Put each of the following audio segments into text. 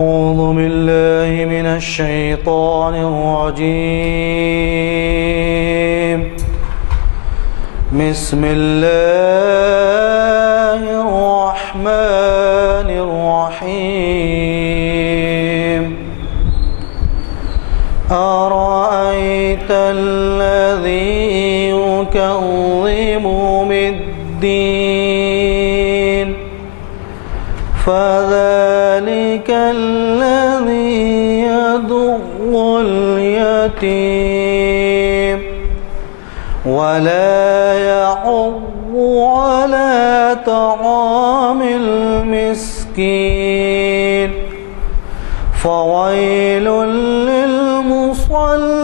أعوذ بالله من الشيطان الرجيم. بسم الله الرحمن الرحيم. أرأيت الذي يكذب بالدين فذلك الذي يدع اليتيم ولا يحض على طعام المسكين فويل للمصلين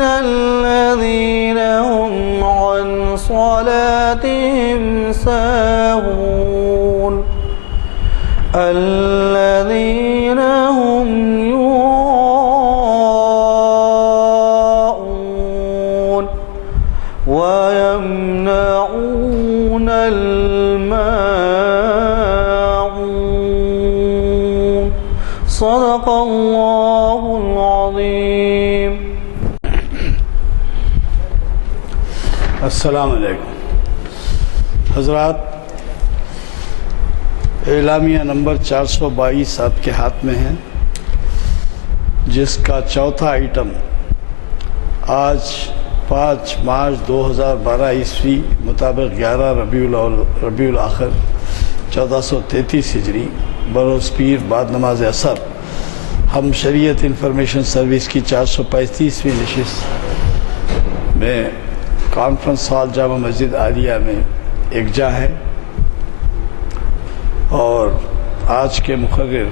الذين هم عن صلاتهم ساهون الذين هم يراءون ويمنعون الماعون. صدق الله العظيم. السلام علیکم حضرات. اعلامیہ نمبر 422 آپ کے ہاتھ میں ہے، جس کا چوتھا آئٹم آج 5 مارچ 2012 عیسوی مطابق 11 ربیع الاخر 1433 ہجری بروز پیر بعد نماز عصر ہم شریعت انفارمیشن سروس کی 435ویں نشست میں کانفرنس ہال جامع مسجد عالیہ میں یکجا ہے، اور آج کے مقرر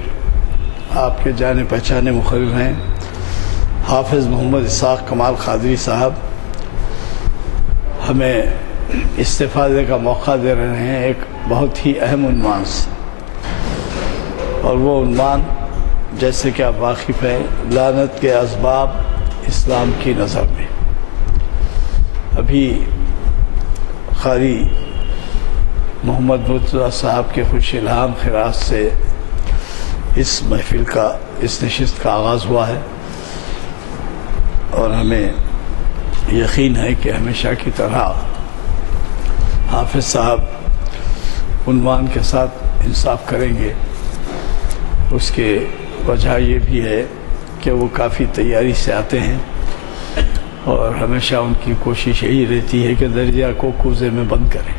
آپ کے جانے پہچانے مقرر ہیں حافظ محمد اسحاق کمال قادری صاحب. ہمیں استفادے کا موقع دے رہے ہیں ایک بہت ہی اہم عنوان سے، اور وہ عنوان جیسے کہ آپ واقف ہیں، لعنت کے اسباب اسلام کی نظر میں. ابھی قاری محمد مرتضیٰ صاحب کے خوش الہام خراج سے اس محفل کا، اس نشست کا آغاز ہوا ہے، اور ہمیں یقین ہے کہ ہمیشہ کی طرح حافظ صاحب عنوان کے ساتھ انصاف کریں گے. اس کے وجہ یہ بھی ہے کہ وہ کافی تیاری سے آتے ہیں، اور ہمیشہ ان کی کوشش یہی رہتی ہے کہ درجہ کو کوزے میں بند کریں،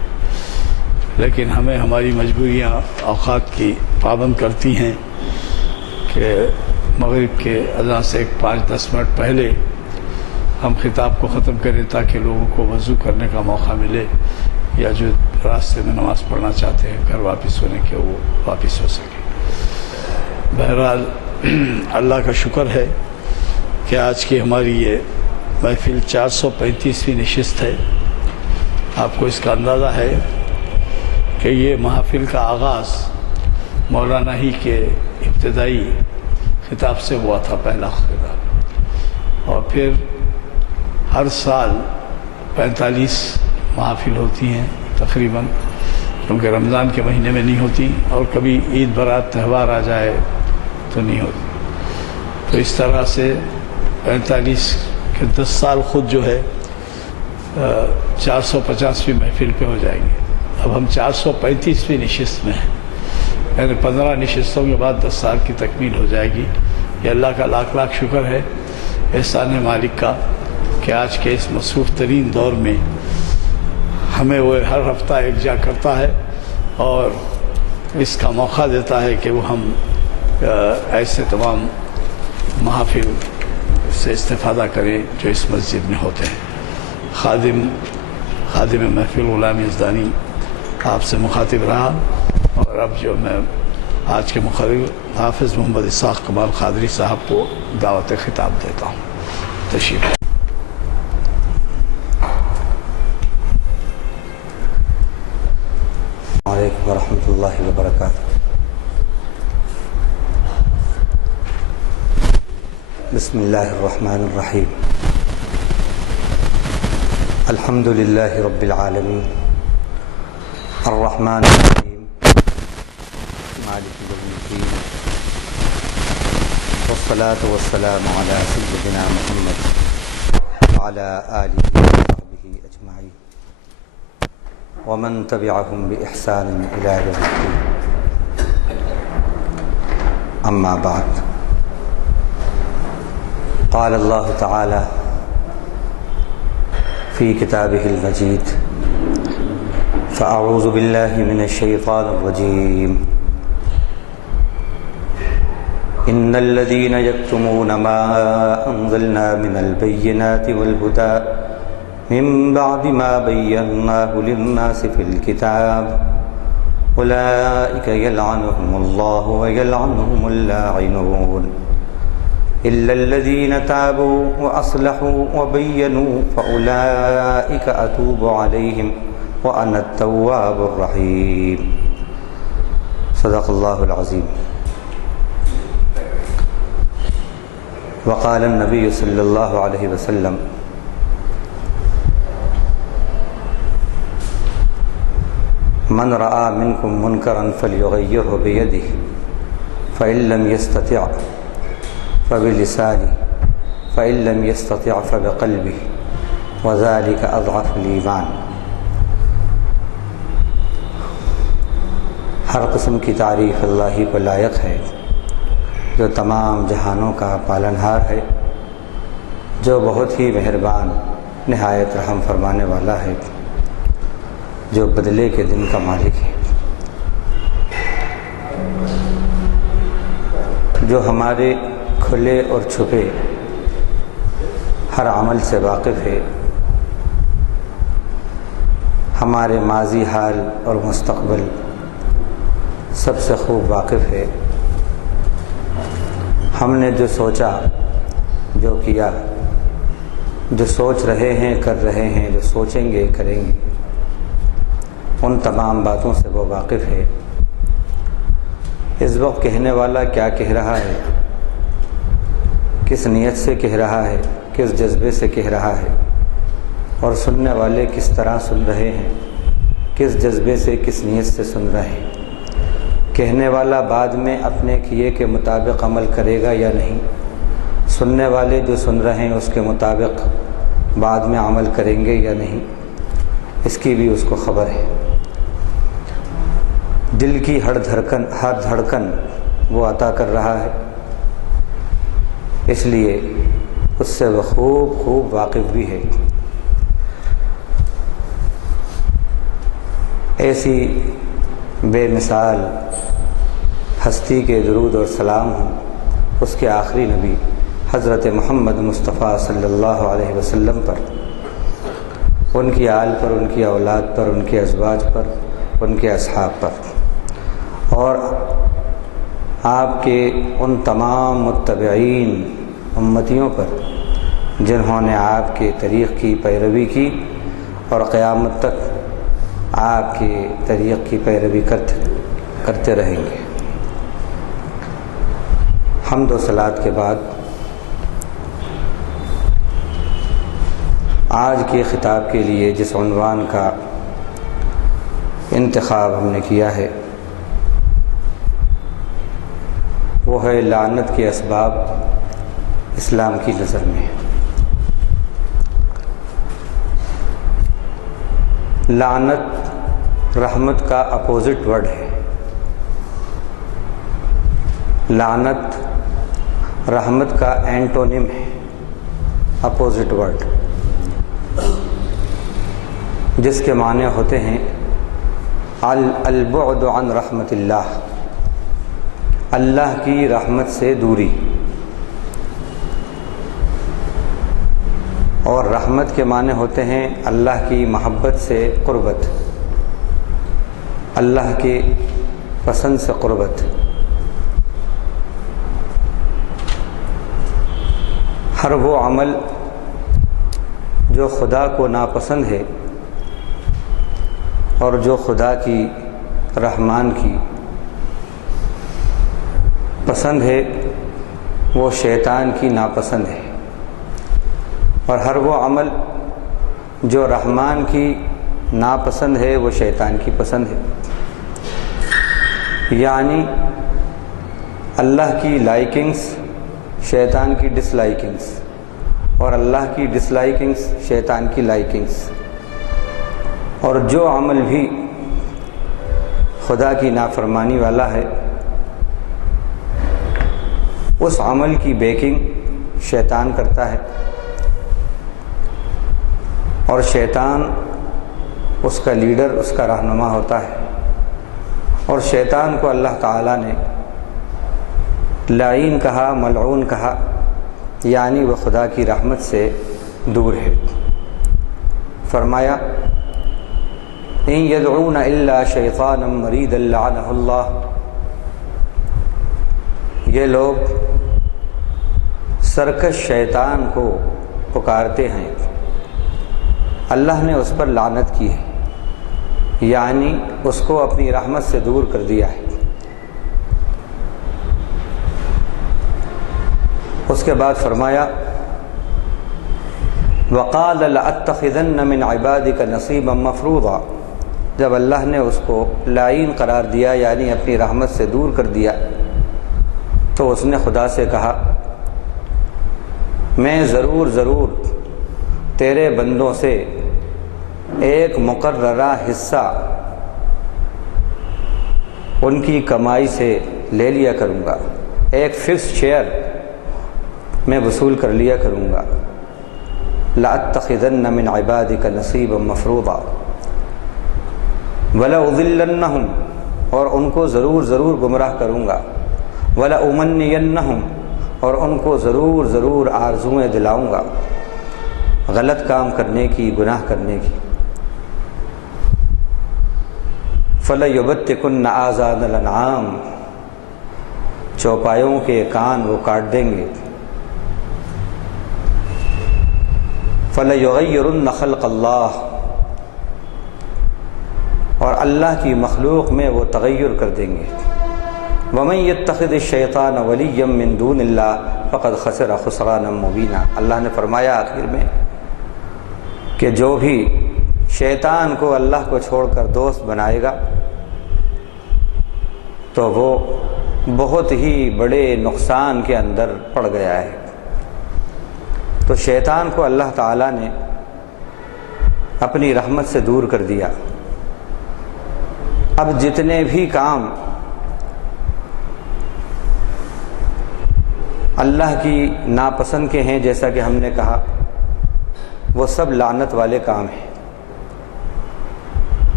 لیکن ہمیں ہماری مجبوریاں اوقات کی پابند کرتی ہیں کہ مغرب کے اذان سے 5-10 منٹ پہلے ہم خطاب کو ختم کریں تاکہ لوگوں کو وضو کرنے کا موقع ملے، یا جو راستے میں نماز پڑھنا چاہتے ہیں گھر واپس ہونے کے وہ واپس ہو سکیں. بہرحال اللہ کا شکر ہے کہ آج کی ہماری یہ محفل 435ویں نشست ہے. آپ کو اس کا اندازہ ہے کہ یہ محافل کا آغاز مولانا ہی کے ابتدائی خطاب سے ہوا تھا، پہلا خطاب، اور پھر ہر سال 45 محافل ہوتی ہیں تقریباً، کیونکہ رمضان کے مہینے میں نہیں ہوتی، اور کبھی عید برات تہوار آ جائے تو نہیں ہوتی. تو اس طرح سے 45 کے 10 سال خود جو ہے 450ویں محفل پہ ہو جائیں گے. اب ہم 435ویں نشست میں ہیں، یعنی 15 نشستوں کے بعد 10 سال کی تکمیل ہو جائے گی. یہ اللہ کا لاکھ لاکھ شکر ہے، احسان مالک کا، کہ آج کے اس مصروف ترین دور میں ہمیں وہ ہر ہفتہ یکجا کرتا ہے، اور اس کا موقع دیتا ہے کہ وہ ہم ایسے تمام محافل سے استفادہ کریں جو اس مسجد میں ہوتے ہیں. خادم محفل غلام یزدانی آپ سے مخاطب رہا، اور اب جو میں آج کے مقرر حافظ محمد اسحاق کمال قادری صاحب کو دعوت خطاب دیتا ہوں. تشریف. السلام علیکم ورحمۃ اللہ وبرکاتہ. بسم اللہ الرحمن الرحیم. الحمد للہ رب العالمین الرحمن الرحیم مالک یوم الدین والصلاة والسلام على سيدنا محمد وعلى آله وصحبه أجمعين ومن تبعهم بإحسان إلى يوم الدين. أما بعد، قال الله تعالى في كتابه المجيد: فأعوذ بالله من الشيطان الرجيم. إن الذين يكتمون ما أنزلنا من البينات والهدى من بعد ما بيناه للناس في الكتاب أولئك يلعنهم الله ويلعنهم اللاعنون إلا الذين تابوا وأصلحوا وبينوا فأولئك أتوب عليهم وأنا التواب الرحيم. صدق الله العظيم. وقال النبي صلی اللہ علیہ وسلم: من رأى منكم منكرا فليغيره بيده فإن لم يستطع فبلسانه فإن لم يستطع فبقلبه وذلك أضعف الإيمان. ہر قسم کی تعریف اللہ ہی کو لائق ہے، جو تمام جہانوں کا پالنہار ہے، جو بہت ہی مہربان نہایت رحم فرمانے والا ہے، جو بدلے کے دن کا مالک ہے، جو ہمارے کھلے اور چھپے ہر عمل سے واقف ہے، ہمارے ماضی حال اور مستقبل سب سے خوب واقف ہے. ہم نے جو سوچا، جو کیا، جو سوچ رہے ہیں، کر رہے ہیں، جو سوچیں گے، کریں گے، ان تمام باتوں سے وہ واقف ہے. اس وقت کہنے والا کیا کہہ رہا ہے، کس نیت سے کہہ رہا ہے، کس جذبے سے کہہ رہا ہے، اور سننے والے کس طرح سن رہے ہیں، کس جذبے سے، کس نیت سے سن رہے ہیں. کہنے والا بعد میں اپنے کیے کے مطابق عمل کرے گا یا نہیں، سننے والے جو سن رہے ہیں اس کے مطابق بعد میں عمل کریں گے یا نہیں، اس کی بھی اس کو خبر ہے. دل کی ہر دھڑکن وہ عطا کر رہا ہے، اس لیے اس سے وہ خوب واقف بھی ہے. ایسی بے مثال ہستی کے درود اور سلام ہوں اس کے آخری نبی حضرت محمد مصطفیٰ صلی اللہ علیہ وسلم پر، ان کی آل پر، ان کی اولاد پر، ان کے ازواج پر، ان کے اصحاب پر، اور آپ کے ان تمام متبعین امتیوں پر جنہوں نے آپ کے طریق کی پیروی کی اور قیامت تک آپ کے طریق کی پیروی کرتے رہیں گے. حمد و صلات کے بعد آج کے خطاب کے لیے جس عنوان کا انتخاب ہم نے کیا ہے وہ ہے لعنت کے اسباب اسلام کی نظر میں. لعنت رحمت کا اپوزٹ ورڈ ہے. لعنت رحمت کا اینٹونیم ہے، اپوزٹ ورڈ، جس کے معنی ہوتے ہیں البعد عن رحمت اللہ، اللہ کی رحمت سے دوری، اور رحمت کے معنی ہوتے ہیں اللہ کی محبت سے قربت، اللہ کے پسند سے قربت. ہر وہ عمل جو خدا کو ناپسند ہے اور جو خدا کی رحمان کی پسند ہے وہ شیطان کی ناپسند ہے، اور ہر وہ عمل جو رحمان کی ناپسند ہے وہ شیطان کی پسند ہے. یعنی اللہ کی لائکنگز شیطان کی ڈس لائکنگس اور اللہ کی ڈس لائکنگس شیطان کی لائکنگس، اور جو عمل بھی خدا کی نافرمانی والا ہے اس عمل کی بیکنگ شیطان کرتا ہے، اور شیطان اس کا لیڈر، اس کا رہنما ہوتا ہے، اور شیطان کو اللہ تعالیٰ نے لعین کہا، ملعون کہا، یعنی وہ خدا کی رحمت سے دور ہے۔ فرمایا ان یدعون الا شیطانا مریدا لعنہ اللہ، یہ لوگ سرکش شیطان کو پکارتے ہیں، اللہ نے اس پر لعنت کی ہے، یعنی اس کو اپنی رحمت سے دور کر دیا ہے۔ اس کے بعد فرمایا وَقَالَ لَأَتَّخِذَنَّ مِنْ عِبَادِكَ نَصِيبًا مَفْرُوضًا، جب اللہ نے اس کو لعین قرار دیا یعنی اپنی رحمت سے دور کر دیا تو اس نے خدا سے کہا میں ضرور تیرے بندوں سے ایک مقررہ حصہ ان کی کمائی سے لے لیا کروں گا، ایک فکس شیئر میں وصول کر لیا کروں گا۔ لَأَتَّخِذَنَّ مِنْ عِبَادِكَ نَصِيبًا مَفْرُوضًا وَلَأُضِلَّنَّهُمْ، اور ان کو ضرور گمراہ کروں گا، وَلَأُمَنِّيَنَّهُمْ، اور ان کو ضرور آرزوئیں دلاؤں گا غلط کام کرنے کی، گناہ کرنے کی۔ فَلَيُبَتِّكُنَّ آذَانَ الْأَنْعَامِ، چوپایوں کے کان وہ کاٹ دیں گے۔ فَلَيُغَيِّرُنَّ خَلْقَ اللَّهِ، اور اللہ کی مخلوق میں وہ تغیر کر دیں گے۔ وَمَن يَتَّخِذِ الشَّيْطَانَ وَلِيًّا مِّن دُونِ اللَّهِ فَقَدْ خَسِرَ خُسْرَانًا مُّبِينًا، اللہ نے فرمایا آخر میں کہ جو بھی شیطان کو اللہ کو چھوڑ کر دوست بنائے گا تو وہ بہت ہی بڑے نقصان کے اندر پڑ گیا ہے۔ تو شیطان کو اللہ تعالیٰ نے اپنی رحمت سے دور کر دیا۔ اب جتنے بھی کام اللہ کی ناپسند کے ہیں، جیسا کہ ہم نے کہا، وہ سب لعنت والے کام ہیں،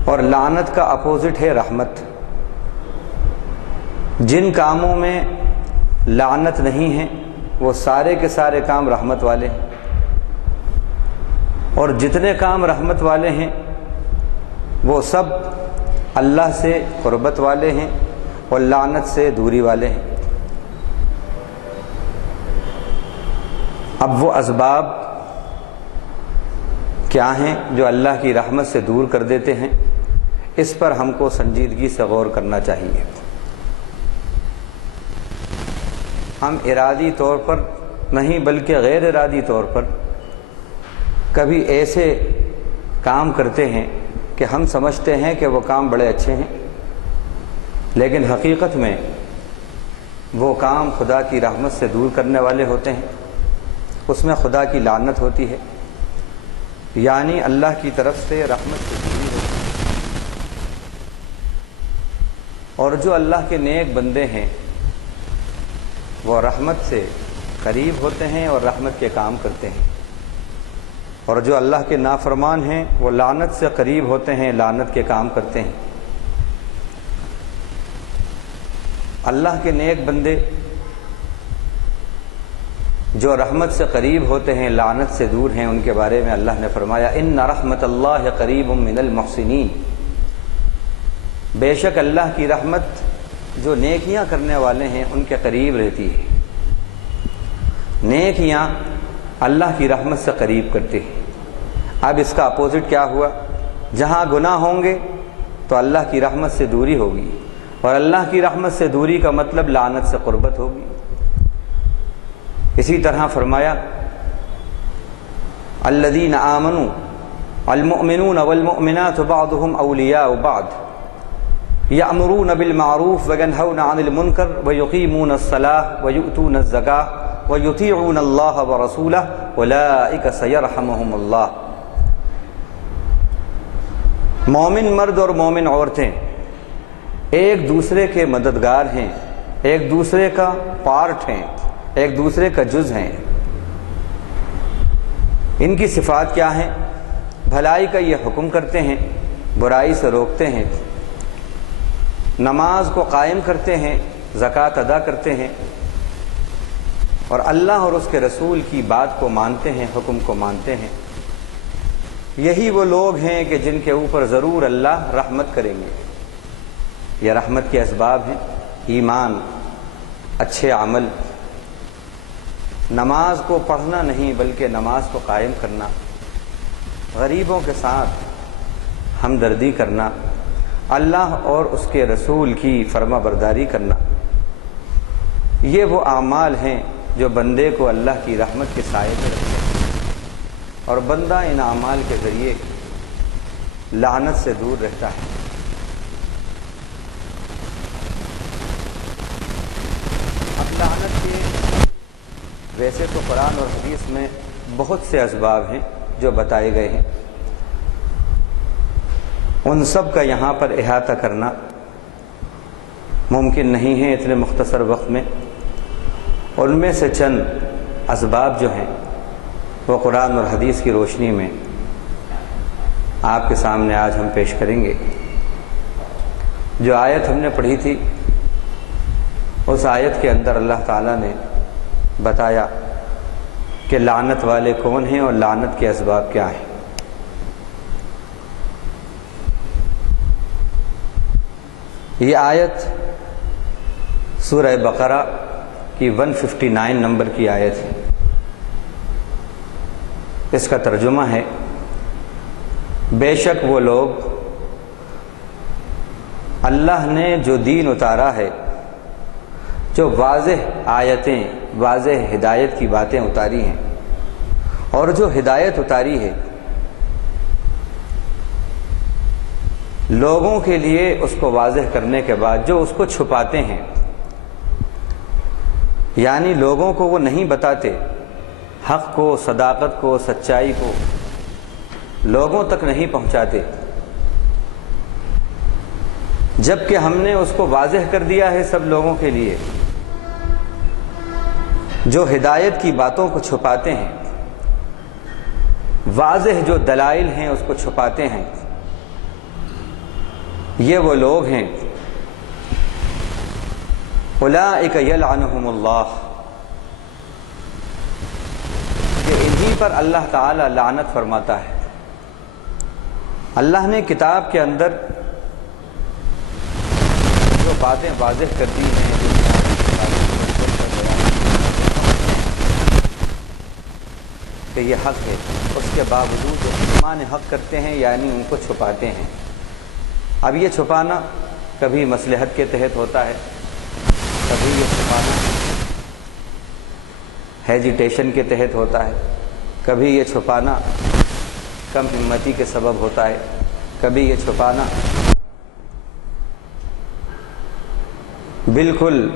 اور لعنت کا اپوزٹ ہے رحمت۔ جن کاموں میں لعنت نہیں ہے وہ سارے کے سارے کام رحمت والے ہیں، اور جتنے کام رحمت والے ہیں وہ سب اللہ سے قربت والے ہیں اور لعنت سے دوری والے ہیں۔ اب وہ اسباب کیا ہیں جو اللہ کی رحمت سے دور کر دیتے ہیں، اس پر ہم کو سنجیدگی سے غور کرنا چاہیے۔ ہم ارادی طور پر نہیں بلکہ غیر ارادی طور پر کبھی ایسے کام کرتے ہیں کہ ہم سمجھتے ہیں کہ وہ کام بڑے اچھے ہیں، لیکن حقیقت میں وہ کام خدا کی رحمت سے دور کرنے والے ہوتے ہیں، اس میں خدا کی لعنت ہوتی ہے، یعنی اللہ کی طرف سے رحمت سے دوری ہوتی ہے۔ اور جو اللہ کے نیک بندے ہیں وہ رحمت سے قریب ہوتے ہیں اور رحمت کے کام کرتے ہیں، اور جو اللہ کے نافرمان ہیں وہ لعنت سے قریب ہوتے ہیں، لعنت کے کام کرتے ہیں۔ اللہ کے نیک بندے جو رحمت سے قریب ہوتے ہیں، لعنت سے دور ہیں، ان کے بارے میں اللہ نے فرمایا ان رحمت اللہ قریب من المحسنین، بے شک اللہ کی رحمت جو نیکیاں کرنے والے ہیں ان کے قریب رہتی ہے۔ نیکیاں اللہ کی رحمت سے قریب کرتے ہیں۔ اب اس کا اپوزٹ کیا ہوا؟ جہاں گناہ ہوں گے تو اللہ کی رحمت سے دوری ہوگی، اور اللہ کی رحمت سے دوری کا مطلب لعنت سے قربت ہوگی۔ اسی طرح فرمایا الذین آمنوا المؤمنون والمؤمنات بعضهم اولیاء بعض یأمرون بالمعروف وینہون عن المنکر ویقیمون الصلاۃ ویؤتون الزکاۃ وَيُطِيعُونَ اللَّهَ وَرَسُولَهُ أُولَٰئِكَ سَيَرْحَمُهُمُ اللَّهُ۔ مومن مرد اور مومن عورتیں ایک دوسرے کے مددگار ہیں، ایک دوسرے کا پارٹ ہیں، ایک دوسرے کا جز ہیں۔ ان کی صفات کیا ہیں؟ بھلائی کا یہ حکم کرتے ہیں، برائی سے روکتے ہیں، نماز کو قائم کرتے ہیں، زکوٰۃ ادا کرتے ہیں، اور اللہ اور اس کے رسول کی بات کو مانتے ہیں، حکم کو مانتے ہیں۔ یہی وہ لوگ ہیں کہ جن کے اوپر ضرور اللہ رحمت کریں گے۔ یہ رحمت کے اسباب ہیں ایمان، اچھے عمل، نماز کو پڑھنا نہیں بلکہ نماز کو قائم کرنا، غریبوں کے ساتھ ہمدردی کرنا، اللہ اور اس کے رسول کی فرما برداری کرنا۔ یہ وہ اعمال ہیں جو بندے کو اللہ کی رحمت کے سائے میں رکھتے ہیں، اور بندہ ان اعمال کے ذریعے لعنت سے دور رہتا ہے۔ اب لعنت کے ویسے تو قرآن اور حدیث میں بہت سے اسباب ہیں جو بتائے گئے ہیں، ان سب کا یہاں پر احاطہ کرنا ممکن نہیں ہے اتنے مختصر وقت میں۔ ان میں سے چند اسباب جو ہیں وہ قرآن اور حدیث کی روشنی میں آپ کے سامنے آج ہم پیش کریں گے۔ جو آیت ہم نے پڑھی تھی اس آیت کے اندر اللہ تعالیٰ نے بتایا کہ لعنت والے کون ہیں اور لعنت کے اسباب کیا ہیں۔ یہ آیت سورہ بقرہ کی 159 نمبر کی آیت ہے۔ اس کا ترجمہ ہے، بے شک وہ لوگ اللہ نے جو دین اتارا ہے، جو واضح آیتیں، واضح ہدایت کی باتیں اتاری ہیں، اور جو ہدایت اتاری ہے لوگوں کے لیے اس کو واضح کرنے کے بعد جو اس کو چھپاتے ہیں، یعنی لوگوں کو وہ نہیں بتاتے، حق کو، صداقت کو، سچائی کو لوگوں تک نہیں پہنچاتے، جبکہ ہم نے اس کو واضح کر دیا ہے سب لوگوں کے لیے۔ جو ہدایت کی باتوں کو چھپاتے ہیں، واضح جو دلائل ہیں اس کو چھپاتے ہیں، یہ وہ لوگ ہیں اولئک یلعنہم اللہ، کہ انہی پر اللہ تعالی لعنت فرماتا ہے۔ اللہ نے کتاب کے اندر جو باتیں واضح کر دی ہیں، جو کہ یہ حق ہے، اس کے باوجود جو کتمان حق کرتے ہیں یعنی ان کو چھپاتے ہیں۔ اب یہ چھپانا کبھی مصلحت کے تحت ہوتا ہے، کبھی یہ چھپانا ہیجیٹیشن کے تحت ہوتا ہے، کبھی یہ چھپانا کم ہمتی کے سبب ہوتا ہے، کبھی یہ چھپانا بالکل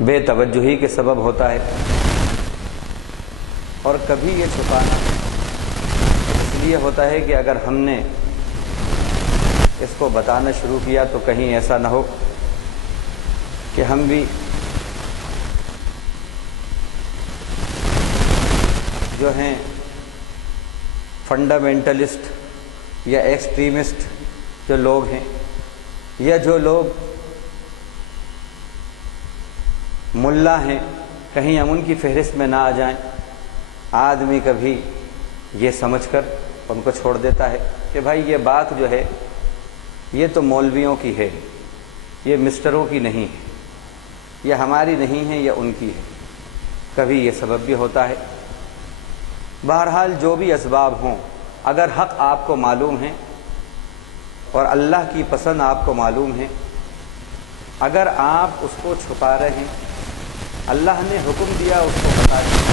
بے توجہی کے سبب ہوتا ہے، اور کبھی یہ چھپانا اس لیے ہوتا ہے کہ اگر ہم نے اس کو بتانا شروع کیا تو کہیں ایسا نہ ہو کہ ہم بھی جو ہیں فنڈامنٹلسٹ یا ایکسٹریمسٹ جو لوگ ہیں، یا جو لوگ ملا ہیں، کہیں ہم ان کی فہرست میں نہ آ جائیں۔ آدمی کبھی یہ سمجھ کر ان کو چھوڑ دیتا ہے کہ بھائی یہ بات جو ہے یہ تو مولویوں کی ہے، یہ مسٹروں کی نہیں ہے، یہ ہماری نہیں ہے، یہ ان کی ہے۔ کبھی یہ سبب بھی ہوتا ہے۔ بہرحال جو بھی اسباب ہوں، اگر حق آپ کو معلوم ہے اور اللہ کی پسند آپ کو معلوم ہے، اگر آپ اس کو چھپا رہے ہیں، اللہ نے حکم دیا اس کو بتا دیا،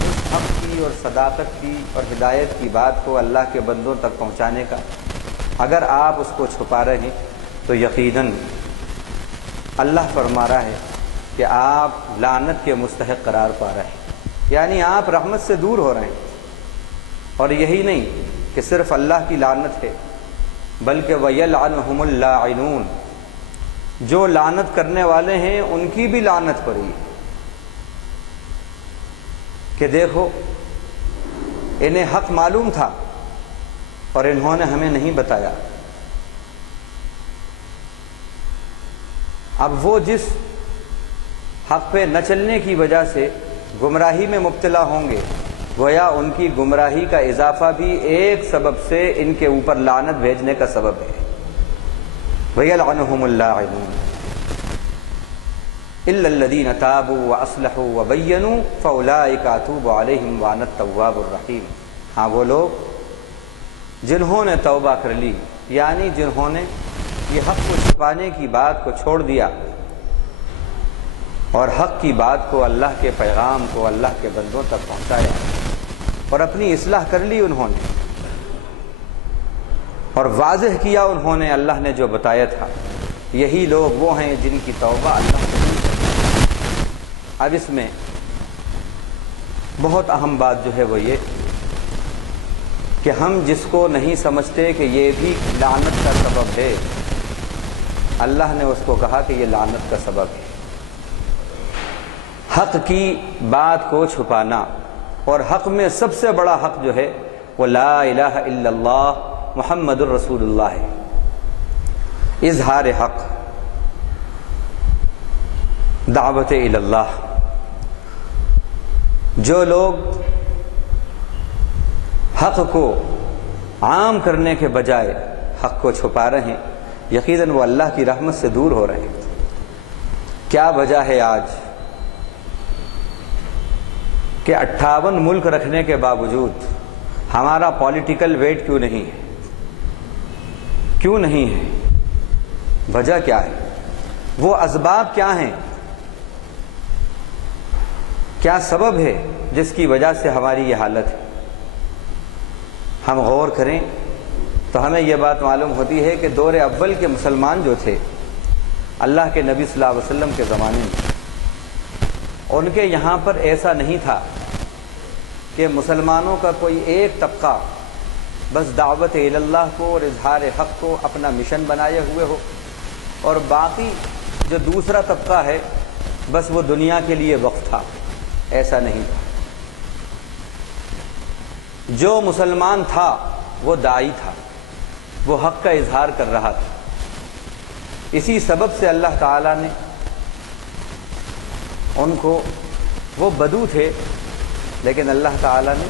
اس حق کی اور صداقت کی اور ہدایت کی بات کو اللہ کے بندوں تک پہنچانے کا اگر آپ اس کو چھپا رہے ہیں تو یقیناً اللہ فرما رہا ہے کہ آپ لعنت کے مستحق قرار پا رہے ہیں، یعنی آپ رحمت سے دور ہو رہے ہیں۔ اور یہی نہیں کہ صرف اللہ کی لعنت ہے، بلکہ وَيَلْعَنُهُمُ اللاعنون، جو لعنت کرنے والے ہیں ان کی بھی لعنت پڑی ہے کہ دیکھو انہیں حق معلوم تھا اور انہوں نے ہمیں نہیں بتایا۔ اب وہ جس حق پہ نہ چلنے کی وجہ سے گمراہی میں مبتلا ہوں گے، گویا ان کی گمراہی کا اضافہ بھی ایک سبب سے ان کے اوپر لعنت بھیجنے کا سبب ہے۔ وَيَلْعَنُهُمُ اللاعنون إِلَّا الَّذِينَ تَابُوا وَأَصْلَحُوا وَبَيَّنُوا فَأُولَٰئِكَ أَتُوبُ عَلَيْهِمْ وَأَنَا التَّوَّابُ الرَّحِيمُ۔ ہاں وہ لوگ جنہوں نے توبہ کر لی، یعنی جنہوں نے یہ حق کو چھپانے کی بات کو چھوڑ دیا اور حق کی بات کو، اللہ کے پیغام کو اللہ کے بندوں تک پہنچایا اور اپنی اصلاح کر لی انہوں نے، اور واضح کیا انہوں نے اللہ نے جو بتایا تھا، یہی لوگ وہ ہیں جن کی توبہ اللہ سے۔ اب اس میں بہت اہم بات جو ہے وہ یہ کہ ہم جس کو نہیں سمجھتے کہ یہ بھی لعنت کا سبب ہے، اللہ نے اس کو کہا کہ یہ لعنت کا سبب ہے۔ حق کی بات کو چھپانا، اور حق میں سب سے بڑا حق جو ہے وہ لا الہ الا اللہ محمد الرسول اللہ ہے۔ اظہار حق، دعوت الی اللہ۔ جو لوگ حق کو عام کرنے کے بجائے حق کو چھپا رہے ہیں، یقیناً وہ اللہ کی رحمت سے دور ہو رہے ہیں۔ کیا وجہ ہے آج کہ 58 ملک رکھنے کے باوجود ہمارا پولیٹیکل ویٹ کیوں نہیں ہے؟ کیوں نہیں ہے؟ وجہ کیا ہے؟ وہ اسباب کیا ہیں؟ کیا سبب ہے جس کی وجہ سے ہماری یہ حالت ہے؟ ہم غور کریں تو ہمیں یہ بات معلوم ہوتی ہے کہ دور اول کے مسلمان جو تھے اللہ کے نبی صلی اللہ علیہ وسلم کے زمانے میں، ان کے یہاں پر ایسا نہیں تھا کہ مسلمانوں کا کوئی ایک طبقہ بس دعوت الی اللہ کو اور اظہار حق کو اپنا مشن بنائے ہوئے ہو، اور باقی جو دوسرا طبقہ ہے بس وہ دنیا کے لیے وقف تھا۔ ایسا نہیں تھا۔ جو مسلمان تھا وہ داعی تھا، وہ حق کا اظہار کر رہا تھا۔ اسی سبب سے اللہ تعالیٰ نے ان کو، وہ بدو تھے لیکن اللہ تعالیٰ نے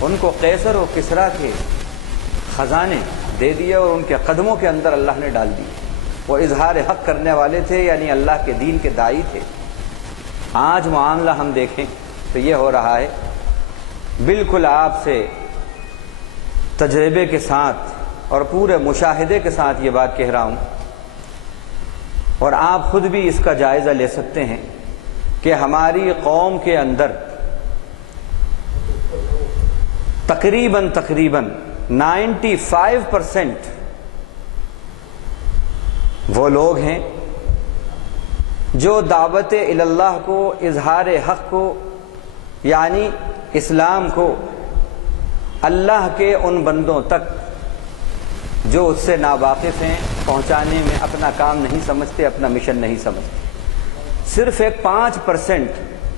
ان کو قیصر و کسریٰ کے خزانے دے دیے اور ان کے قدموں کے اندر اللہ نے ڈال دیے۔ وہ اظہار حق کرنے والے تھے، یعنی اللہ کے دین کے داعی تھے۔ آج معاملہ ہم دیکھیں تو یہ ہو رہا ہے، بالکل آپ سے تجربے کے ساتھ اور پورے مشاہدے کے ساتھ یہ بات کہہ رہا ہوں، اور آپ خود بھی اس کا جائزہ لے سکتے ہیں کہ ہماری قوم کے اندر تقریباً 95% وہ لوگ ہیں جو دعوت الی اللہ کو، اظہار حق کو، یعنی اسلام کو اللہ کے ان بندوں تک جو اس سے ناواقف ہیں پہنچانے میں اپنا کام نہیں سمجھتے، اپنا مشن نہیں سمجھتے۔ صرف ایک 5%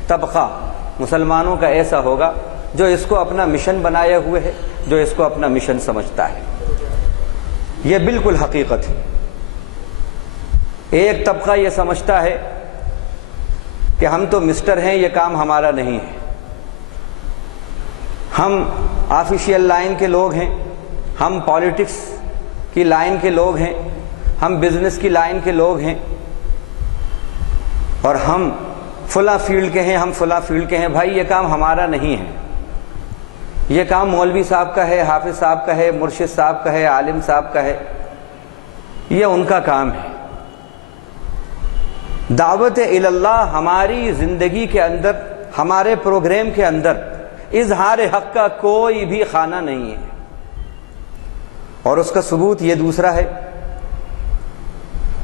طبقہ مسلمانوں کا ایسا ہوگا جو اس کو اپنا مشن بنائے ہوئے ہے، جو اس کو اپنا مشن سمجھتا ہے۔ یہ بالکل حقیقت ہے۔ ایک طبقہ یہ سمجھتا ہے کہ ہم تو مسٹر ہیں، یہ کام ہمارا نہیں ہے، ہم آفیشیل لائن کے لوگ ہیں، ہم پالیٹکس کی لائن کے لوگ ہیں، ہم بزنس کی لائن کے لوگ ہیں، اور ہم فلاں فیلڈ کے ہیں، ہم فلاں فیلڈ کے ہیں۔ بھائی یہ کام ہمارا نہیں ہے، یہ کام مولوی صاحب کا ہے، حافظ صاحب کا ہے، مرشد صاحب کا ہے، عالم صاحب کا ہے، یہ ان کا کام ہے۔ دعوت الی اللہ ہماری زندگی کے اندر، ہمارے پروگرام کے اندر اظہار حق کا کوئی بھی خانہ نہیں ہے، اور اس کا ثبوت یہ دوسرا ہے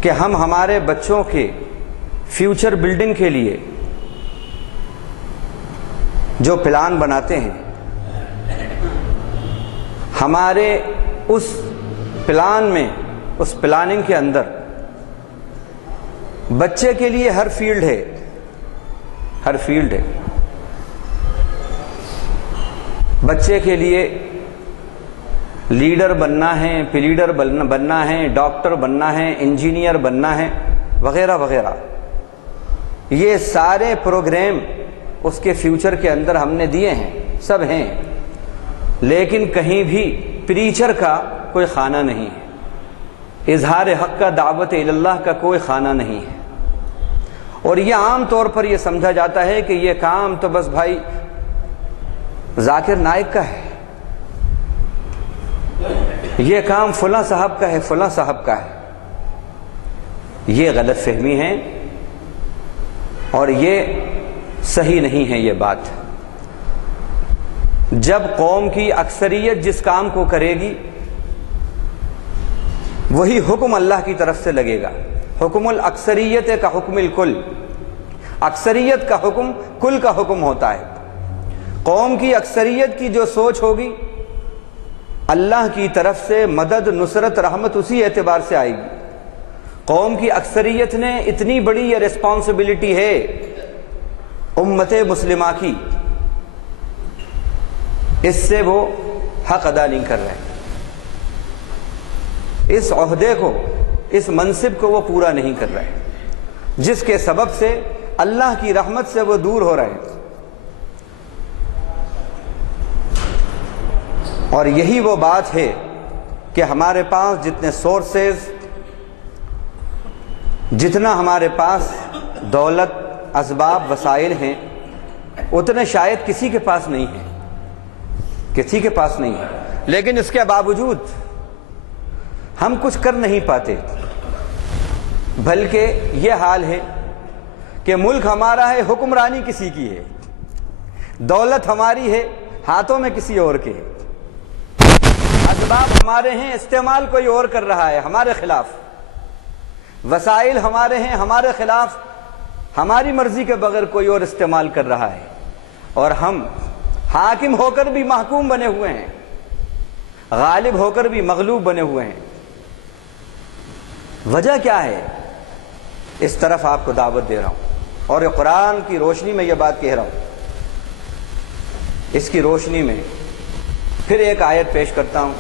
کہ ہم ہمارے بچوں کے فیوچر بلڈنگ کے لیے جو پلان بناتے ہیں، ہمارے اس پلان میں، اس پلاننگ کے اندر بچے کے لیے ہر فیلڈ ہے، ہر فیلڈ ہے۔ بچے کے لیے لیڈر بننا ہے، پلیڈر بننا ہے، ڈاکٹر بننا ہے، انجینئر بننا ہے، وغیرہ وغیرہ۔ یہ سارے پروگرام اس کے فیوچر کے اندر ہم نے دیے ہیں، سب ہیں، لیکن کہیں بھی پریچر کا کوئی خانہ نہیں ہے، اظہار حق کا، دعوت اللہ کا کوئی خانہ نہیں ہے۔ اور یہ عام طور پر یہ سمجھا جاتا ہے کہ یہ کام تو بس بھائی ذاکر نائک کا ہے، یہ کام فلاں صاحب کا ہے، فلاں صاحب کا ہے۔ یہ غلط فہمی ہے اور یہ صحیح نہیں ہے یہ بات۔ جب قوم کی اکثریت جس کام کو کرے گی وہی حکم اللہ کی طرف سے لگے گا۔ حکم الاکثریت کا حکم الکل، اکثریت کا حکم کل کا حکم ہوتا ہے۔ قوم کی اکثریت کی جو سوچ ہوگی اللہ کی طرف سے مدد، نصرت، رحمت اسی اعتبار سے آئے گی۔ قوم کی اکثریت نے اتنی بڑی یہ ریسپانسبلٹی ہے امت مسلمہ کی، اس سے وہ حق ادا نہیں کر رہے، اس عہدے کو، اس منصب کو وہ پورا نہیں کر رہے، جس کے سبب سے اللہ کی رحمت سے وہ دور ہو رہے ہیں۔ اور یہی وہ بات ہے کہ ہمارے پاس جتنے سورسز، جتنا ہمارے پاس دولت، اسباب، وسائل ہیں، اتنے شاید کسی کے پاس نہیں ہیں، کسی کے پاس نہیں ہے، لیکن اس کے باوجود ہم کچھ کر نہیں پاتے۔ بلکہ یہ حال ہے کہ ملک ہمارا ہے، حکمرانی کسی کی ہے، دولت ہماری ہے، ہاتھوں میں کسی اور کے ہے، اسباب ہمارے ہیں، استعمال کوئی اور کر رہا ہے ہمارے خلاف، وسائل ہمارے ہیں، ہمارے خلاف، ہماری مرضی کے بغیر کوئی اور استعمال کر رہا ہے، اور ہم حاکم ہو کر بھی محکوم بنے ہوئے ہیں، غالب ہو کر بھی مغلوب بنے ہوئے ہیں۔ وجہ کیا ہے؟ اس طرف آپ کو دعوت دے رہا ہوں، اور قرآن کی روشنی میں یہ بات کہہ رہا ہوں۔ اس کی روشنی میں پھر ایک آیت پیش کرتا ہوں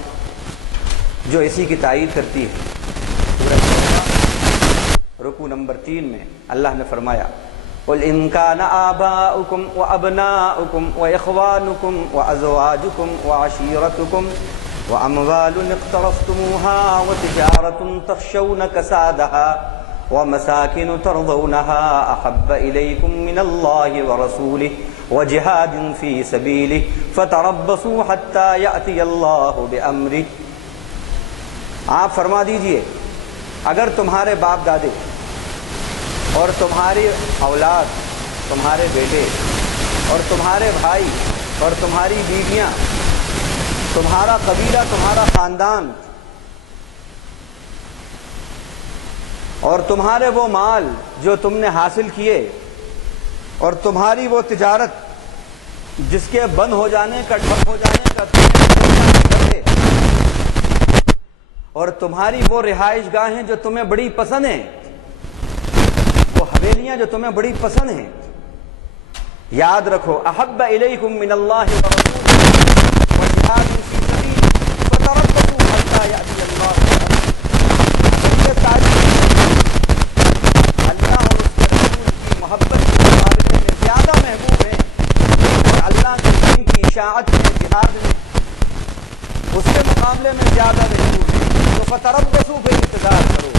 جو اسی کی تائید کرتی ہے۔ رکوع نمبر 3 میں اللہ نے فرمایا قُلْ إِن كَانَ آبَاؤُكُمْ وَأَبْنَاؤُكُمْ وَإِخْوَانُكُمْ وَأَزْوَاجُكُمْ وَعَشِيرَتُكُمْ وَأَمْوَالٌ اقْتَرَفْتُمُوهَا وَتِجَارَةٌ تَخْشَوْنَ كَسَادَهَا وَمَسَاكِنُ تَرْضَوْنَهَا أَحَبَّ إِلَيْكُمْ مِنَ اللَّهِ وَرَسُولِهِ وَجِهَادٍ فِي سَبِيلِهِ فَتَرَبَّصُوا حَتَّى يَأْتِيَ اللَّهُ بِأَمْرِهِ۔ آپ فرما دیجئے اگر تمہارے باپ دادے اور تمہاری اولاد، تمہارے بیٹے اور تمہارے بھائی اور تمہاری بیویاں، تمہارا قبیلہ، تمہارا خاندان اور تمہارے وہ مال جو تم نے حاصل کیے اور تمہاری وہ تجارت جس کے بند ہو جانے کا، ٹھپ ہو جانے کا اور تمہاری وہ رہائش گاہیں جو تمہیں بڑی پسند ہیں، وہ حویلیاں جو تمہیں بڑی پسند ہیں، یاد رکھو احب الیکم من اللہ ورسولہ وجہاد فی سبیلہ فتربصوا حتی یأتی اللہ بأمرہ۔ یہ ساری اللہ اور اس کے رسول کی محبت کے مقابلے میں زیادہ محبوب ہیں، اور اللہ کے دین کی اشاعت میں، جہاد میں اس کے مقابلے میں زیادہ محبوب ہیں۔ تو فتربصوا، پھر انتظار کرو،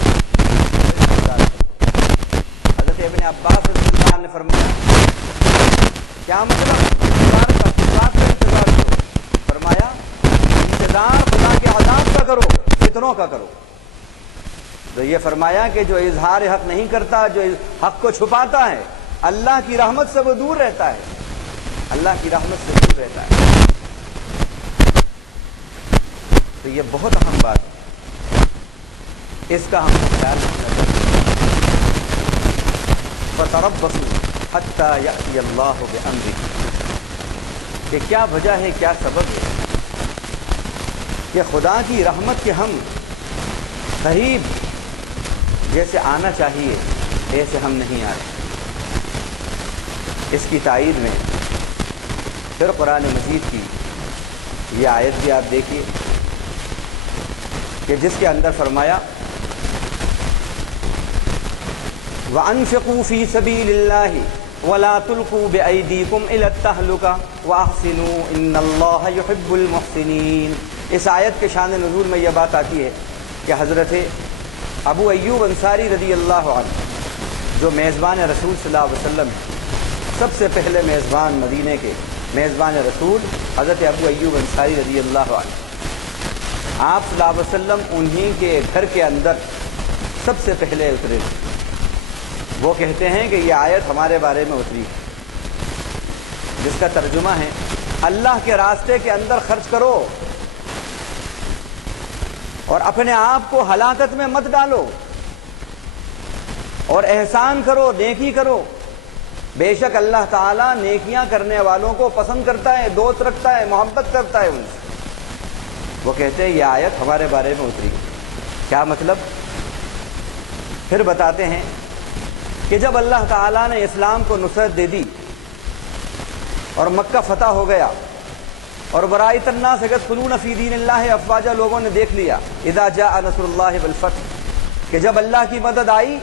حضرت ابن عباس رضی اللہ عنہ نے فرمایا کیا مطلب انتظار کا؟ بات کا انتظار کرو، فرمایا انتظار خدا کے عذاب کا کرو، فتنوں کا کرو۔ تو یہ فرمایا کہ جو اظہار حق نہیں کرتا، جو حق کو چھپاتا ہے، اللہ کی رحمت سے وہ دور رہتا ہے، اللہ کی رحمت سے دور رہتا ہے۔ تو یہ بہت اہم بات ہے، اس کا ہم کو خیال رکھنا چاہیے۔ فتربصوا حتی یأتی اللہ بأمرہ، کہ کیا وجہ ہے، کیا سبب ہے کہ خدا کی رحمت کے ہم قریب جیسے آنا چاہیے ایسے ہم نہیں آ رہے۔ اس کی تائید میں پھر قرآن مجید کی یہ آیت بھی آپ دیکھیے کہ جس کے اندر فرمایا وَأَنفِقُوا فِي سَبِيلِ اللَّهِ وَلَا تُلْقُوا بِأَيْدِيكُمْ إِلَى التَّهْلُكَةِ وَأَحْسِنُوا إِنَّ اللَّهَ يُحِبُّ الْمُحْسِنِينَ۔ اس آیت کے شان نزول میں یہ بات آتی ہے کہ حضرت ابو ایوب انصاری رضی اللہ عنہ جو میزبان رسول صلی اللہ علیہ وسلم سب سے پہلے میزبان مدینے کے میزبان رسول حضرت ابو ایوب انصاری رضی اللہ عنہ، آپ صلی اللہ علیہ وسلم انہی کے گھر کے اندر سب سے پہلے اترے۔ وہ کہتے ہیں کہ یہ آیت ہمارے بارے میں اتری جس کا ترجمہ ہے اللہ کے راستے کے اندر خرچ کرو اور اپنے آپ کو ہلاکت میں مت ڈالو، اور احسان کرو، نیکی کرو، بے شک اللہ تعالیٰ نیکیاں کرنے والوں کو پسند کرتا ہے، دوست رکھتا ہے، محبت کرتا ہے ان سے۔ وہ کہتے ہیں یہ آیت ہمارے بارے میں اتری۔ کیا مطلب؟ پھر بتاتے ہیں کہ جب اللہ تعالیٰ نے اسلام کو نصرت دے دی اور مکہ فتح ہو گیا اور برائت الناس یدخلون فی دین اللہ افواجا، لوگوں نے دیکھ لیا اذا جاء نصر اللہ والفتح، کہ جب اللہ کی مدد آئی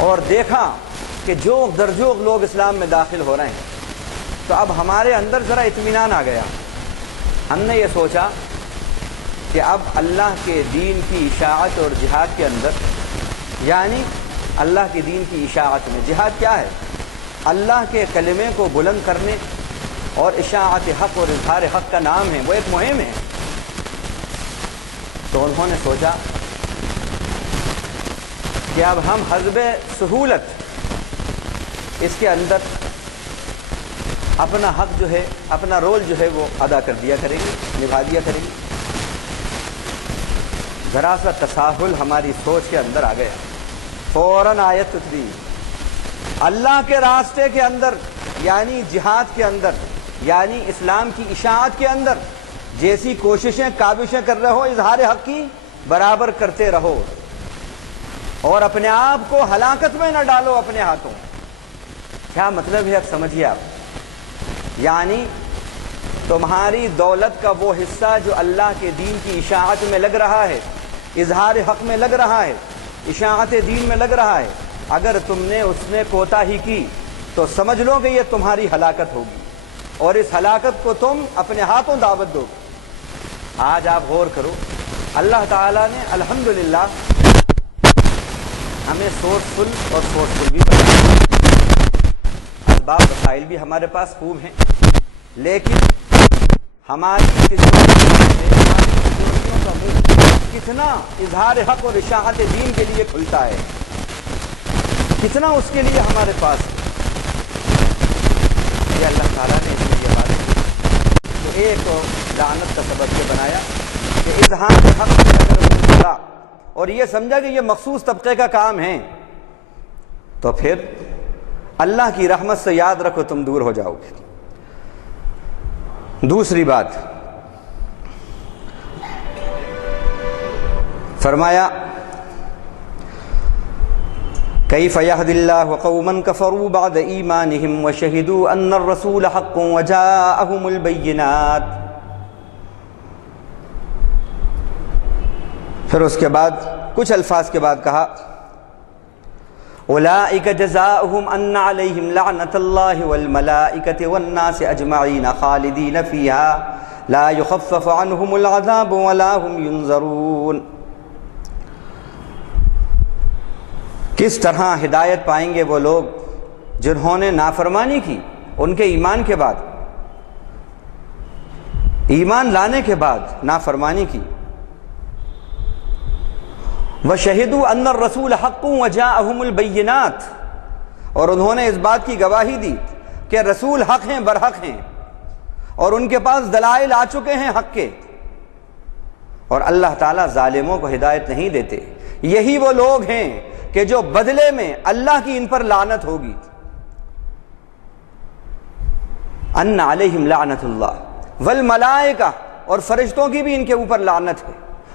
اور دیکھا کہ جوق در جوق لوگ اسلام میں داخل ہو رہے ہیں، تو اب ہمارے اندر ذرا اطمینان آ گیا۔ ہم نے یہ سوچا کہ اب اللہ کے دین کی اشاعت اور جہاد کے اندر، یعنی اللہ کے دین کی اشاعت میں، جہاد کیا ہے؟ اللہ کے کلمے کو بلند کرنے اور اشاعت حق اور اظہار حق کا نام ہے، وہ ایک مہم ہے۔ تو انہوں نے سوچا کہ اب ہم حسب سہولت اس کے اندر اپنا حق جو ہے، اپنا رول جو ہے وہ ادا کر دیا کریں گے، نبھا دیا کریں گے۔ ذرا سا تساہل ہماری سوچ کے اندر آ گیا، فوراً آیت اتری اللہ کے راستے کے اندر، یعنی جہاد کے اندر، یعنی اسلام کی اشاعت کے اندر جیسی کوششیں کاوشیں کر رہے ہو اظہار حق کی برابر کرتے رہو، اور اپنے آپ کو ہلاکت میں نہ ڈالو اپنے ہاتھوں۔ کیا مطلب ہے اب سمجھیے آپ، یعنی تمہاری دولت کا وہ حصہ جو اللہ کے دین کی اشاعت میں لگ رہا ہے، اظہار حق میں لگ رہا ہے، اشاعت دین میں لگ رہا ہے، اگر تم نے اس میں کوتاہی کی تو سمجھ لو کہ یہ تمہاری ہلاکت ہوگی، اور اس ہلاکت کو تم اپنے ہاتھوں دعوت دو۔ آج آپ غور کرو، اللہ تعالیٰ نے الحمدللہ ہمیں سورسفل اور فورسفل بھی بنایا، اسباب وسائل بھی ہمارے پاس خوب ہیں، لیکن ہماری کا منہ کتنا اظہار حق اور اشاعت دین کے لیے کھلتا ہے، کتنا اس کے لیے ہمارے پاس ہے۔ یہ اللہ تعالیٰ نے اس لیے بات تو ایک لعنت کا سبب یہ بنایا کہ اظہار حق سے اگر کھلا اور یہ سمجھا کہ یہ مخصوص طبقے کا کام ہے، تو پھر اللہ کی رحمت سے یاد رکھو تم دور ہو جاؤ گے۔ دوسری بات فرمایا کیف یہدی اللہ قوما کفروا بعد ایمانہم وشہدوا ان الرسول حق وجاءہم البینات۔ پھر اس کے بعد کچھ الفاظ کے بعد کہا اولئک جزاؤہم ان علیہم لعنۃ اللہ والملائکۃ والناس اجمعین خالدین فیہا لا یخفف عنہم العذاب ولا هم ینظرون۔ کس طرح ہدایت پائیں گے وہ لوگ جنہوں نے نافرمانی کی ان کے ایمان کے بعد، ایمان لانے کے بعد نافرمانی کی۔ وَشَهِدُوا أَنَّ الرَّسُولَ حَقٌّ وَجَاءَهُمُ الْبَيِّنَاتُ، اور انہوں نے اس بات کی گواہی دی کہ رسول حق ہیں، برحق ہیں، اور ان کے پاس دلائل آ چکے ہیں حق کے، اور اللہ تعالیٰ ظالموں کو ہدایت نہیں دیتے۔ یہی وہ لوگ ہیں کہ جو بدلے میں اللہ کی ان پر لعنت ہوگی، ان علیہم لعنت اللہ والملائکہ، اور فرشتوں کی بھی ان کے اوپر لعنت ہے،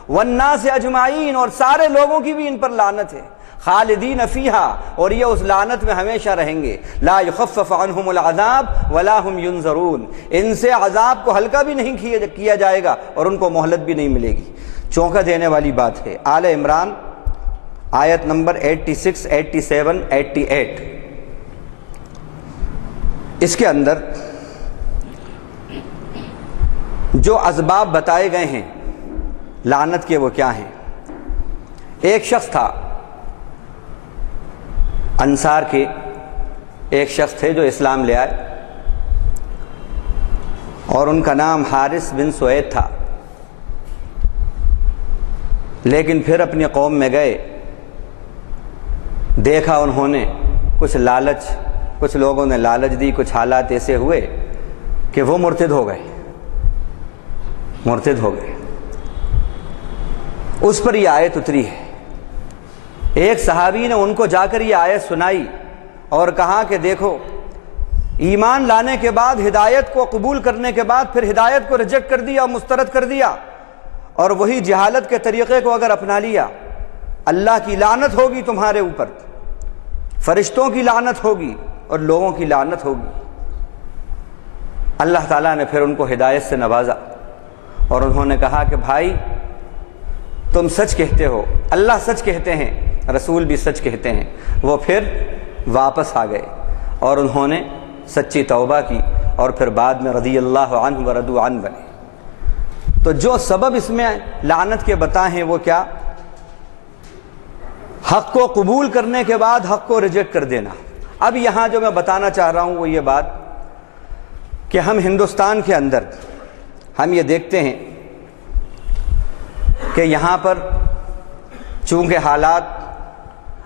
والناس اجمعین، اور سارے لوگوں کی بھی ان پر لعنت ہے، خالدین فیہا، اور یہ اس لعنت میں ہمیشہ رہیں گے، لا یخفف عنہم العذاب ولا ہم ینظرون، ان سے عذاب کو ہلکا بھی نہیں کیا جائے گا اور ان کو مہلت بھی نہیں ملے گی۔ چونکا دینے والی بات ہے۔ آل عمران آیت نمبر 86، 87، 88، اس کے اندر جو اسباب بتائے گئے ہیں لعنت کے وہ کیا ہیں؟ ایک شخص تھا، انصار کے ایک شخص تھے جو اسلام لے آئے، اور ان کا نام حارث بن سوید تھا، لیکن پھر اپنی قوم میں گئے، دیکھا انہوں نے کچھ لوگوں نے لالچ دی، کچھ حالات ایسے ہوئے کہ وہ مرتد ہو گئے۔ اس پر یہ آیت اتری ہے۔ ایک صحابی نے ان کو جا کر یہ آیت سنائی اور کہا کہ دیکھو، ایمان لانے کے بعد، ہدایت کو قبول کرنے کے بعد پھر ہدایت کو ریجیکٹ کر دیا، مسترد کر دیا، اور وہی جہالت کے طریقے کو اگر اپنا لیا، اللہ کی لعنت ہوگی تمہارے اوپر، فرشتوں کی لعنت ہوگی اور لوگوں کی لعنت ہوگی۔ اللہ تعالیٰ نے پھر ان کو ہدایت سے نوازا اور انہوں نے کہا کہ بھائی تم سچ کہتے ہو، اللہ سچ کہتے ہیں، رسول بھی سچ کہتے ہیں۔ وہ پھر واپس آ گئے اور انہوں نے سچی توبہ کی اور پھر بعد میں رضی اللہ عنہ ورضوا عنہ بنے۔ تو جو سبب اس میں لعنت کے بتائے ہیں وہ کیا؟ حق کو قبول کرنے کے بعد حق کو ریجیکٹ کر دینا۔ اب یہاں جو میں بتانا چاہ رہا ہوں وہ یہ بات کہ ہم ہندوستان کے اندر ہم یہ دیکھتے ہیں کہ یہاں پر چونکہ حالات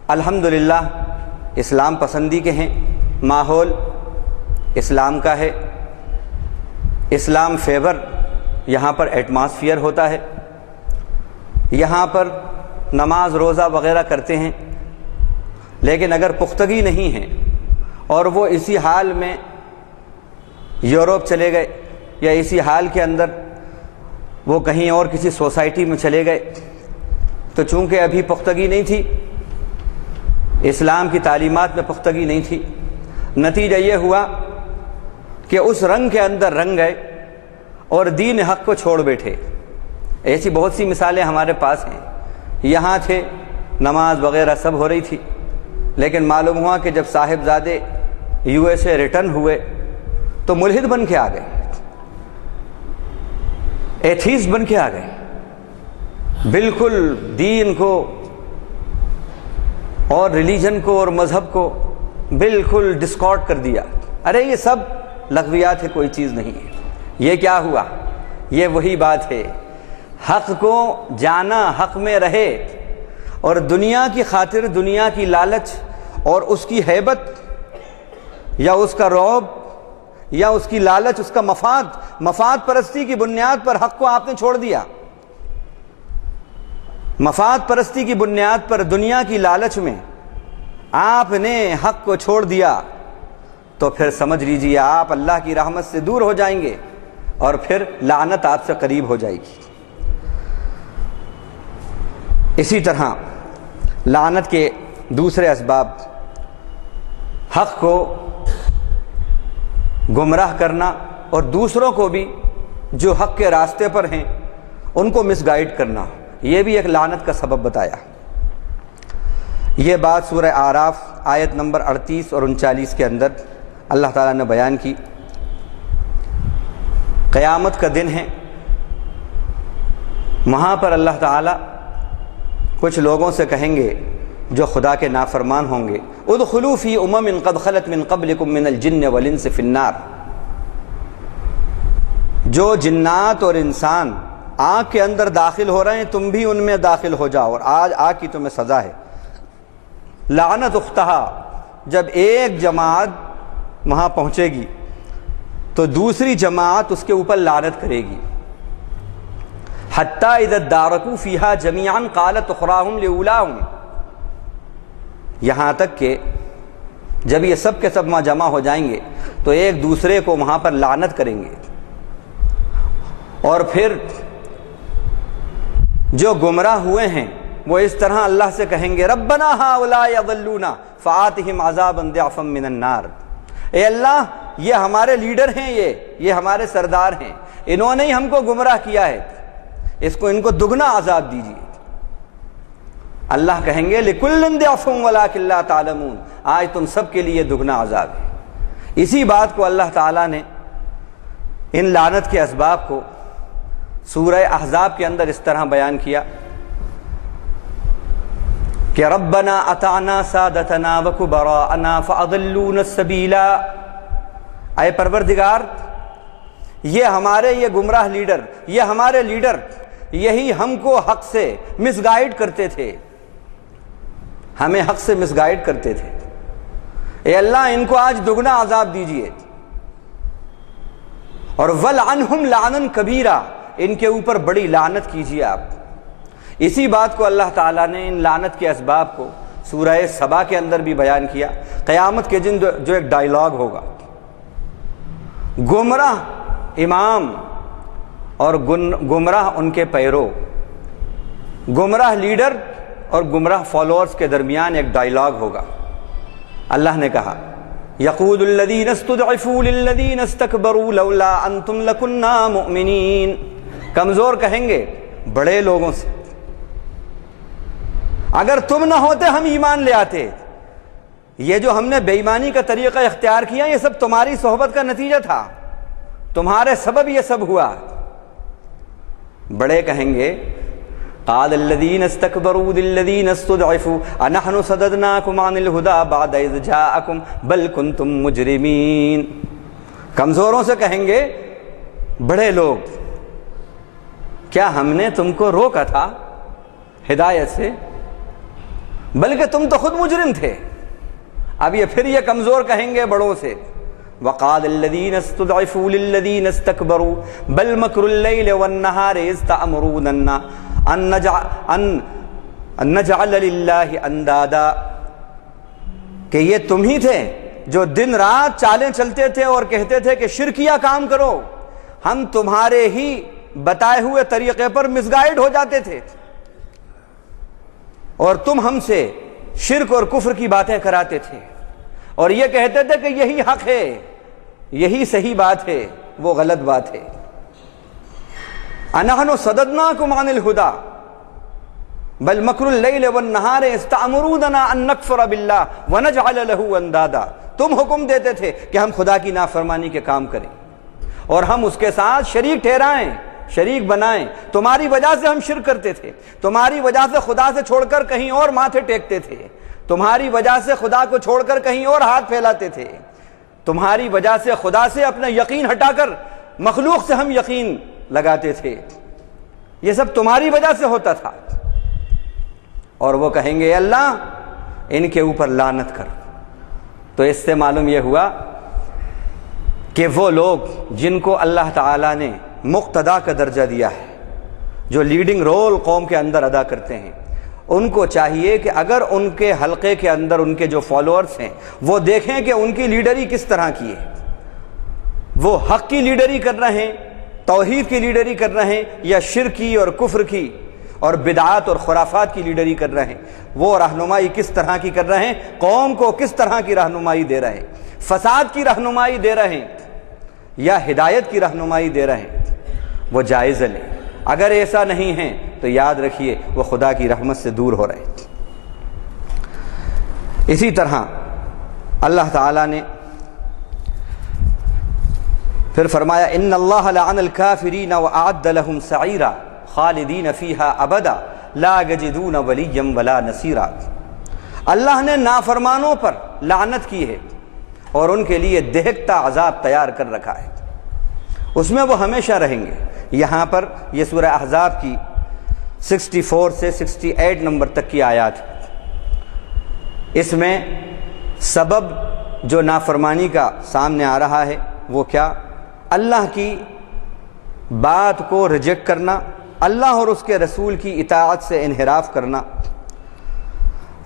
الحمدللہ اسلام پسندی کے ہیں، ماحول اسلام کا ہے، اسلام فیور یہاں پر ایٹماسفیئر ہوتا ہے، یہاں پر نماز روزہ وغیرہ کرتے ہیں، لیکن اگر پختگی نہیں ہے اور وہ اسی حال میں یورپ چلے گئے یا اسی حال کے اندر وہ کہیں اور کسی سوسائٹی میں چلے گئے، تو چونکہ ابھی پختگی نہیں تھی، اسلام کی تعلیمات میں پختگی نہیں تھی، نتیجہ یہ ہوا کہ اس رنگ کے اندر رنگ گئے اور دین حق کو چھوڑ بیٹھے۔ ایسی بہت سی مثالیں ہمارے پاس ہیں۔ یہاں تھے، نماز وغیرہ سب ہو رہی تھی، لیکن معلوم ہوا کہ جب صاحبزادے USA ریٹرن ہوئے تو ملحد بن کے آ گئے، ایتھیسٹ بن کے آ گئے، بالکل دین کو اور ریلیجن کو اور مذہب کو بالکل ڈسکارڈ کر دیا۔ ارے یہ سب لغویات ہے، کوئی چیز نہیں ہے۔ یہ کیا ہوا؟ یہ وہی بات ہے، حق کو جانا، حق میں رہے، اور دنیا کی خاطر، دنیا کی لالچ اور اس کی ہیبت یا اس کا رعب یا اس کی لالچ، اس کا مفاد پرستی کی بنیاد پر حق کو آپ نے چھوڑ دیا۔ مفاد پرستی کی بنیاد پر، دنیا کی لالچ میں آپ نے حق کو چھوڑ دیا تو پھر سمجھ لیجیے آپ اللہ کی رحمت سے دور ہو جائیں گے اور پھر لعنت آپ سے قریب ہو جائے گی۔ اسی طرح لعنت کے دوسرے اسباب، حق کو گمراہ کرنا اور دوسروں کو بھی جو حق کے راستے پر ہیں ان کو مس گائیڈ کرنا، یہ بھی ایک لعنت کا سبب بتایا۔ یہ بات سورہ اعراف آیت نمبر 38 اور 39 کے اندر اللہ تعالیٰ نے بیان کی۔ قیامت کا دن ہے، وہاں پر اللہ تعالیٰ کچھ لوگوں سے کہیں گے جو خدا کے نافرمان ہوں گے، ادخلوا فی امم قد خلت من قبلکم من الجن والانس فی النار۔ جو جنات اور انسان آگ کے اندر داخل ہو رہے ہیں تم بھی ان میں داخل ہو جاؤ، اور آج آگ کی تمہیں سزا ہے۔ لعنت اختہا، جب ایک جماعت وہاں پہنچے گی تو دوسری جماعت اس کے اوپر لعنت کرے گی۔ حتی اذا ادارکوا فیہا جمیعا قالت اخراہم لاولاہم، یہاں تک کہ جب یہ سب کے سب وہاں جمع ہو جائیں گے تو ایک دوسرے کو وہاں پر لعنت کریں گے، اور پھر جو گمراہ ہوئے ہیں وہ اس طرح اللہ سے کہیں گے ربنا ہؤلاء اضلونا فآتہم عذابا ضعفا من النار، اے اللہ یہ ہمارے لیڈر ہیں، یہ ہمارے سردار ہیں، انہوں نے ہی ہم کو گمراہ کیا ہے، ان کو دگنا عذاب دیجیے۔ اللہ کہیں گے لِكُلٍّ ضِعْفٌ وَلَٰكِن لَّا تَعْلَمُونَ، آج تم سب کے لیے دگنا عذاب ہے۔ اسی بات کو اللہ تعالیٰ نے ان لعنت کے اسباب کو سورہ احزاب کے اندر اس طرح بیان کیا کہ ربنا اطعنا سادتنا وکبراءنا فاضلونا السبیلا، اے پروردگار یہ گمراہ لیڈر، یہ ہمارے لیڈر، یہی ہم کو حق سے مس گائیڈ کرتے تھے، ہمیں حق سے مس گائیڈ کرتے تھے، اے اللہ ان کو آج دگنا عذاب دیجئے، اور وَلْعَنْهُمْ لَعْنًا كَبِيرًا، ان کے اوپر بڑی لعنت کیجئے آپ۔ اسی بات کو اللہ تعالیٰ نے ان لعنت کے اسباب کو سورہ سبا کے اندر بھی بیان کیا۔ قیامت کے دن جو ایک ڈائیلاگ ہوگا، گمراہ امام اور گمراہ ان کے پیرو، گمراہ لیڈر اور گمراہ فالوورز کے درمیان ایک ڈائیلاگ ہوگا۔ اللہ نے کہا یقول الذین استضعفوا للذین استکبروا لولا انتم لکنا مؤمنین، کمزور کہیں گے بڑے لوگوں سے اگر تم نہ ہوتے ہم ایمان لے آتے، یہ جو ہم نے بے ایمانی کا طریقہ اختیار کیا یہ سب تمہاری صحبت کا نتیجہ تھا، تمہارے سبب یہ سب ہوا۔ بڑے کہیں گے قال الذین استکبروا للذین استضعفوا انحن صددناکم عن الہدی بعد اذ جاءکم بل کنتم مجرمین، کمزوروں سے کہیں گے بڑے لوگ کیا ہم نے تم کو روکا تھا ہدایت سے، بلکہ تم تو خود مجرم تھے۔ اب پھر یہ کمزور کہیں گے بڑوں سے وقال الذین استضعفوا للذین استکبروا بل مکر اللیل والنہار اذ تأمروننا ان نجعل للہ اندادا، کہ یہ تم ہی تھے جو دن رات چالیں چلتے تھے اور کہتے تھے کہ شرکیہ کام کرو، ہم تمہارے ہی بتائے ہوئے طریقے پر مس گائیڈ ہو جاتے تھے اور تم ہم سے شرک اور کفر کی باتیں کراتے تھے اور یہ کہتے تھے کہ یہی حق ہے، یہی صحیح بات ہے، وہ غلط بات ہے۔ اَنَحْنُ صَدَدْنَاكُمْ عَنِ الْهُدَى بَلْ مَكْرُ اللَّيْلِ وَالنَّهَارِ إِذْ تَأْمُرُونَنَا أَن نَّكْفُرَ بِاللَّهِ وَنَجْعَلَ لَهُ أَندَادًا، تم حکم دیتے تھے کہ ہم خدا کی نافرمانی کے کام کریں اور ہم اس کے ساتھ شریک ٹھہرائیں، شریک بنائیں، تمہاری وجہ سے ہم شرک کرتے تھے، تمہاری وجہ سے خدا سے چھوڑ کر کہیں اور ماتھے ٹیکتے تھے، تمہاری وجہ سے خدا کو چھوڑ کر کہیں اور ہاتھ پھیلاتے تھے، تمہاری وجہ سے خدا سے اپنا یقین ہٹا کر مخلوق سے ہم یقین لگاتے تھے، یہ سب تمہاری وجہ سے ہوتا تھا۔ اور وہ کہیں گے اے اللہ ان کے اوپر لعنت کر۔ تو اس سے معلوم یہ ہوا کہ وہ لوگ جن کو اللہ تعالیٰ نے مقتدا کا درجہ دیا ہے، جو لیڈنگ رول قوم کے اندر ادا کرتے ہیں، ان کو چاہیے کہ اگر ان کے حلقے کے اندر ان کے جو فالوورز ہیں وہ دیکھیں کہ ان کی لیڈری کس طرح کی ہے، وہ حق کی لیڈری کر رہے ہیں، توحید کی لیڈری کر رہے ہیں، یا شرکی اور کفر کی اور بدعات اور خرافات کی لیڈری کر رہے ہیں، وہ رہنمائی کس طرح کی کر رہے ہیں، قوم کو کس طرح کی رہنمائی دے رہے ہیں، فساد کی رہنمائی دے رہے ہیں یا ہدایت کی رہنمائی دے رہے ہیں، وہ جائزہ لیں۔ اگر ایسا نہیں ہے تو یاد رکھیے وہ خدا کی رحمت سے دور ہو رہے ہیں۔ اسی طرح اللہ تعالیٰ نے پھر فرمایا ان اللہ لعن الکافرین واعد لهم سعیرا خالدین فیہا ابدا لا یجدون ولیا ولا نصیرا، اللہ نے نافرمانوں پر لعنت کی ہے اور ان کے لیے دہکتا عذاب تیار کر رکھا ہے، اس میں وہ ہمیشہ رہیں گے۔ یہاں پر یہ سورہ احزاب کی 64 سے 68 نمبر تک کی آیات ہے، اس میں سبب جو نافرمانی کا سامنے آ رہا ہے وہ کیا؟ اللہ کی بات کو ریجیکٹ کرنا، اللہ اور اس کے رسول کی اطاعت سے انحراف کرنا،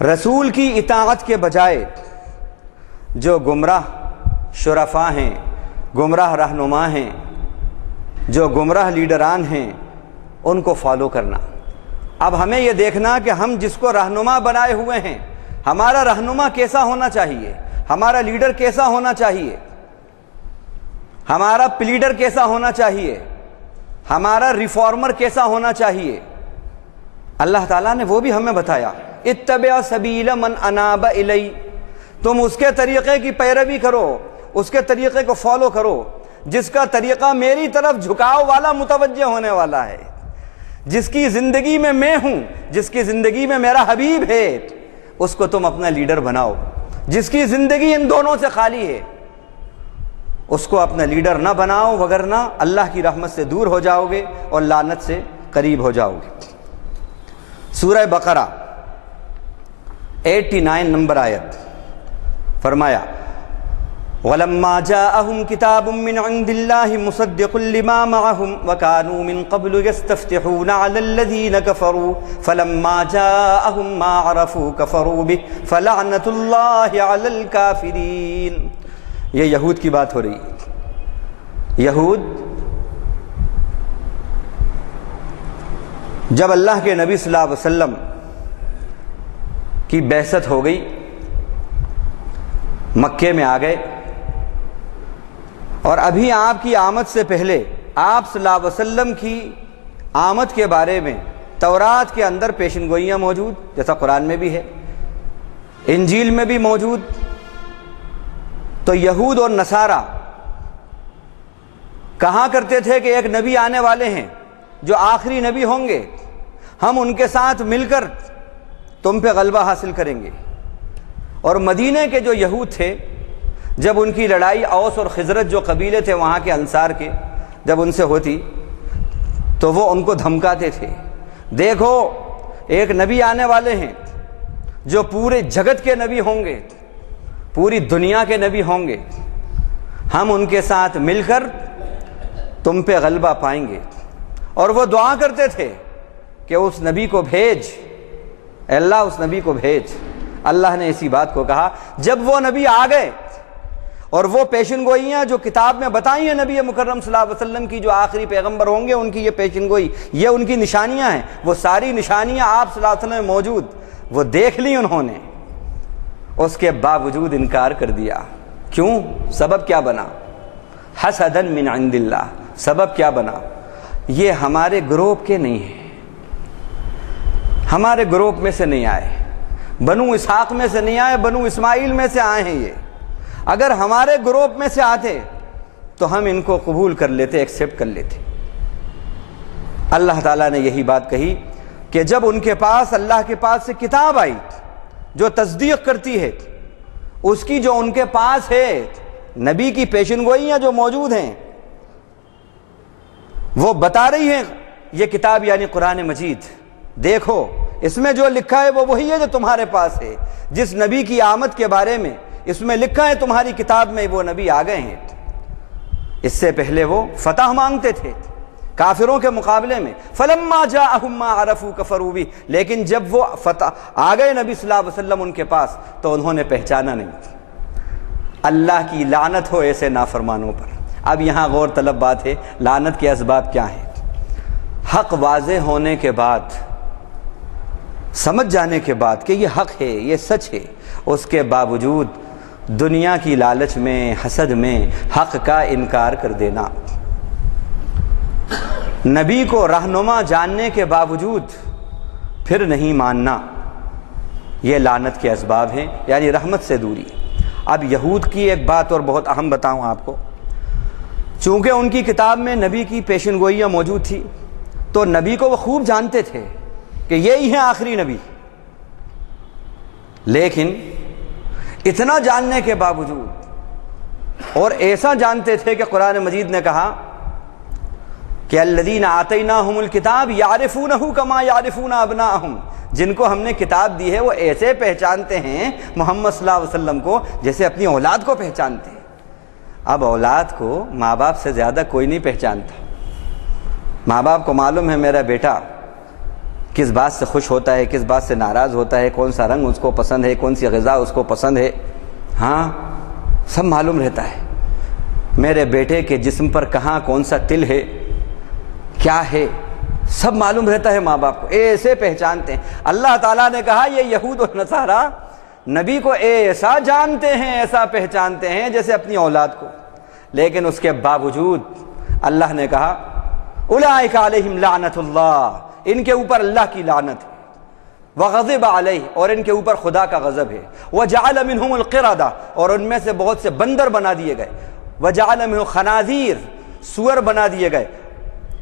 رسول کی اطاعت کے بجائے جو گمراہ شرفاء ہیں، گمراہ رہنما ہیں، جو گمراہ لیڈران ہیں، ان کو فالو کرنا۔ اب ہمیں یہ دیکھنا کہ ہم جس کو رہنما بنائے ہوئے ہیں، ہمارا رہنما کیسا ہونا چاہیے، ہمارا لیڈر کیسا ہونا چاہیے، ہمارا پلیڈر کیسا ہونا چاہیے، ہمارا ریفارمر کیسا ہونا چاہیے۔ اللہ تعالیٰ نے وہ بھی ہمیں بتایا، اتبع سبیل من اناب الی، تم اس کے طریقے کی پیروی کرو، اس کے طریقے کو فالو کرو جس کا طریقہ میری طرف جھکاؤ والا متوجہ ہونے والا ہے، جس کی زندگی میں ہوں، جس کی زندگی میں میرا حبیب ہے، اس کو تم اپنا لیڈر بناؤ۔ جس کی زندگی ان دونوں سے خالی ہے اس کو اپنا لیڈر نہ بناؤ، وگرنہ اللہ کی رحمت سے دور ہو جاؤ گے اور لعنت سے قریب ہو جاؤ گے۔ سورہ بقرہ 89 نمبر آیت، فرمایا وَلَمَّا جَاءَهُمْ كِتَابٌ مِّنْ عِندِ اللَّهِ مُصَدِّقٌ لِّمَا مَعَهُمْ وَكَانُوا مِن قَبْلُ يَسْتَفْتِحُونَ عَلَى الَّذِينَ كَفَرُوا فَلَمَّا جَاءَهُم مَّا عَرَفُوا كَفَرُوا بِهِ فَلَعْنَةُ اللَّهِ عَلَى الْكَافِرِينَ۔ یہ یہود کی بات ہو رہی ہے۔ یہود جب اللہ کے نبی صلی اللہ علیہ وسلم کی بعثت ہو گئی، مکے میں آ گئے، اور ابھی آپ کی آمد سے پہلے آپ صلی اللہ علیہ وسلم کی آمد کے بارے میں تورات کے اندر پیشن گوئیاں موجود، جیسا قرآن میں بھی ہے، انجیل میں بھی موجود۔ تو یہود اور نصارہ کہا کرتے تھے کہ ایک نبی آنے والے ہیں جو آخری نبی ہوں گے، ہم ان کے ساتھ مل کر تم پہ غلبہ حاصل کریں گے۔ اور مدینے کے جو یہود تھے، جب ان کی لڑائی اوس اور خزرج جو قبیلے تھے وہاں کے انصار کے، جب ان سے ہوتی تو وہ ان کو دھمکاتے تھے، دیکھو ایک نبی آنے والے ہیں جو پورے جگت کے نبی ہوں گے، پوری دنیا کے نبی ہوں گے، ہم ان کے ساتھ مل کر تم پہ غلبہ پائیں گے۔ اور وہ دعا کرتے تھے کہ اس نبی کو بھیج، اے اللہ اس نبی کو بھیج۔ اللہ نے اسی بات کو کہا جب وہ نبی آ گئے، اور وہ پیشن گوئیاں جو کتاب میں بتائی ہیں نبی مکرم صلی اللہ علیہ وسلم کی، جو آخری پیغمبر ہوں گے ان کی یہ پیشن گوئی، یہ ان کی نشانیاں ہیں، وہ ساری نشانیاں آپ صلی اللہ علیہ وسلم میں موجود، وہ دیکھ لی انہوں نے، اس کے باوجود انکار کر دیا۔ کیوں؟ سبب کیا بنا؟ حسدا من عند اللہ۔ سبب کیا بنا؟ یہ ہمارے گروپ کے نہیں ہیں، ہمارے گروپ میں سے نہیں آئے، بنو اسحاق میں سے نہیں آئے، بنو اسماعیل میں سے آئے ہیں یہ۔ اگر ہمارے گروپ میں سے آتے تو ہم ان کو قبول کر لیتے، ایکسیپٹ کر لیتے۔ اللہ تعالیٰ نے یہی بات کہی کہ جب ان کے پاس اللہ کے پاس سے کتاب آئی جو تصدیق کرتی ہے اس کی، جو ان کے پاس ہے نبی کی پیشن گوئیاں جو موجود ہیں، وہ بتا رہی ہیں یہ کتاب یعنی قرآن مجید، دیکھو اس میں جو لکھا ہے وہ وہی ہے جو تمہارے پاس ہے، جس نبی کی آمد کے بارے میں اس میں لکھا ہے تمہاری کتاب میں وہ نبی آ گئے ہیں۔ اس سے پہلے وہ فتح مانگتے تھے کافروں کے مقابلے میں، فلما جاءہم ما عرفوا کفروا بہ، لیکن جب وہ فتح آ گئے نبی صلی اللہ علیہ وسلم ان کے پاس تو انہوں نے پہچانا نہیں۔ اللہ کی لعنت ہو ایسے نافرمانوں پر۔ اب یہاں غور طلب بات ہے، لعنت کے اسباب کیا ہیں؟ حق واضح ہونے کے بعد، سمجھ جانے کے بعد کہ یہ حق ہے، یہ سچ ہے، اس کے باوجود دنیا کی لالچ میں، حسد میں حق کا انکار کر دینا، نبی کو رہنما جاننے کے باوجود پھر نہیں ماننا، یہ لعنت کے اسباب ہیں، یعنی رحمت سے دوری۔ اب یہود کی ایک بات اور بہت اہم بتاؤں آپ کو، چونکہ ان کی کتاب میں نبی کی پیشن گوئیاں موجود تھی تو نبی کو وہ خوب جانتے تھے کہ یہی ہے آخری نبی، لیکن اتنا جاننے کے باوجود اور ایسا جانتے تھے کہ قرآن مجید نے کہا کہ الذین آتیناہم الکتاب یعرفونہ کما یعرفون ابناءہم، جن کو ہم نے کتاب دی ہے وہ ایسے پہچانتے ہیں محمد صلی اللہ علیہ وسلم کو جیسے اپنی اولاد کو پہچانتے ہیں۔ اب اولاد کو ماں باپ سے زیادہ کوئی نہیں پہچانتا۔ ماں باپ کو معلوم ہے میرا بیٹا کس بات سے خوش ہوتا ہے، کس بات سے ناراض ہوتا ہے، کون سا رنگ اس کو پسند ہے، کون سی غذا اس کو پسند ہے، ہاں سب معلوم رہتا ہے۔ میرے بیٹے کے جسم پر کہاں کون سا تل ہے، کیا ہے، سب معلوم رہتا ہے ماں باپ کو، ایسے پہچانتے ہیں۔ اللہ تعالیٰ نے کہا یہ یہود و نصارہ نبی کو ایسا جانتے ہیں، ایسا پہچانتے ہیں جیسے اپنی اولاد کو، لیکن اس کے باوجود اللہ نے کہا اولئک علیہم لعنت اللہ، ان کے اوپر اللہ کی لعنت ہے، وغضب علیہ، اور ان کے اوپر خدا کا غضب ہے، وجعل منہم القردہ، اور ان میں سے بہت سے بندر بنا دیے گئے، وجعل منہم خنازیر، سور بنا دیے گئے۔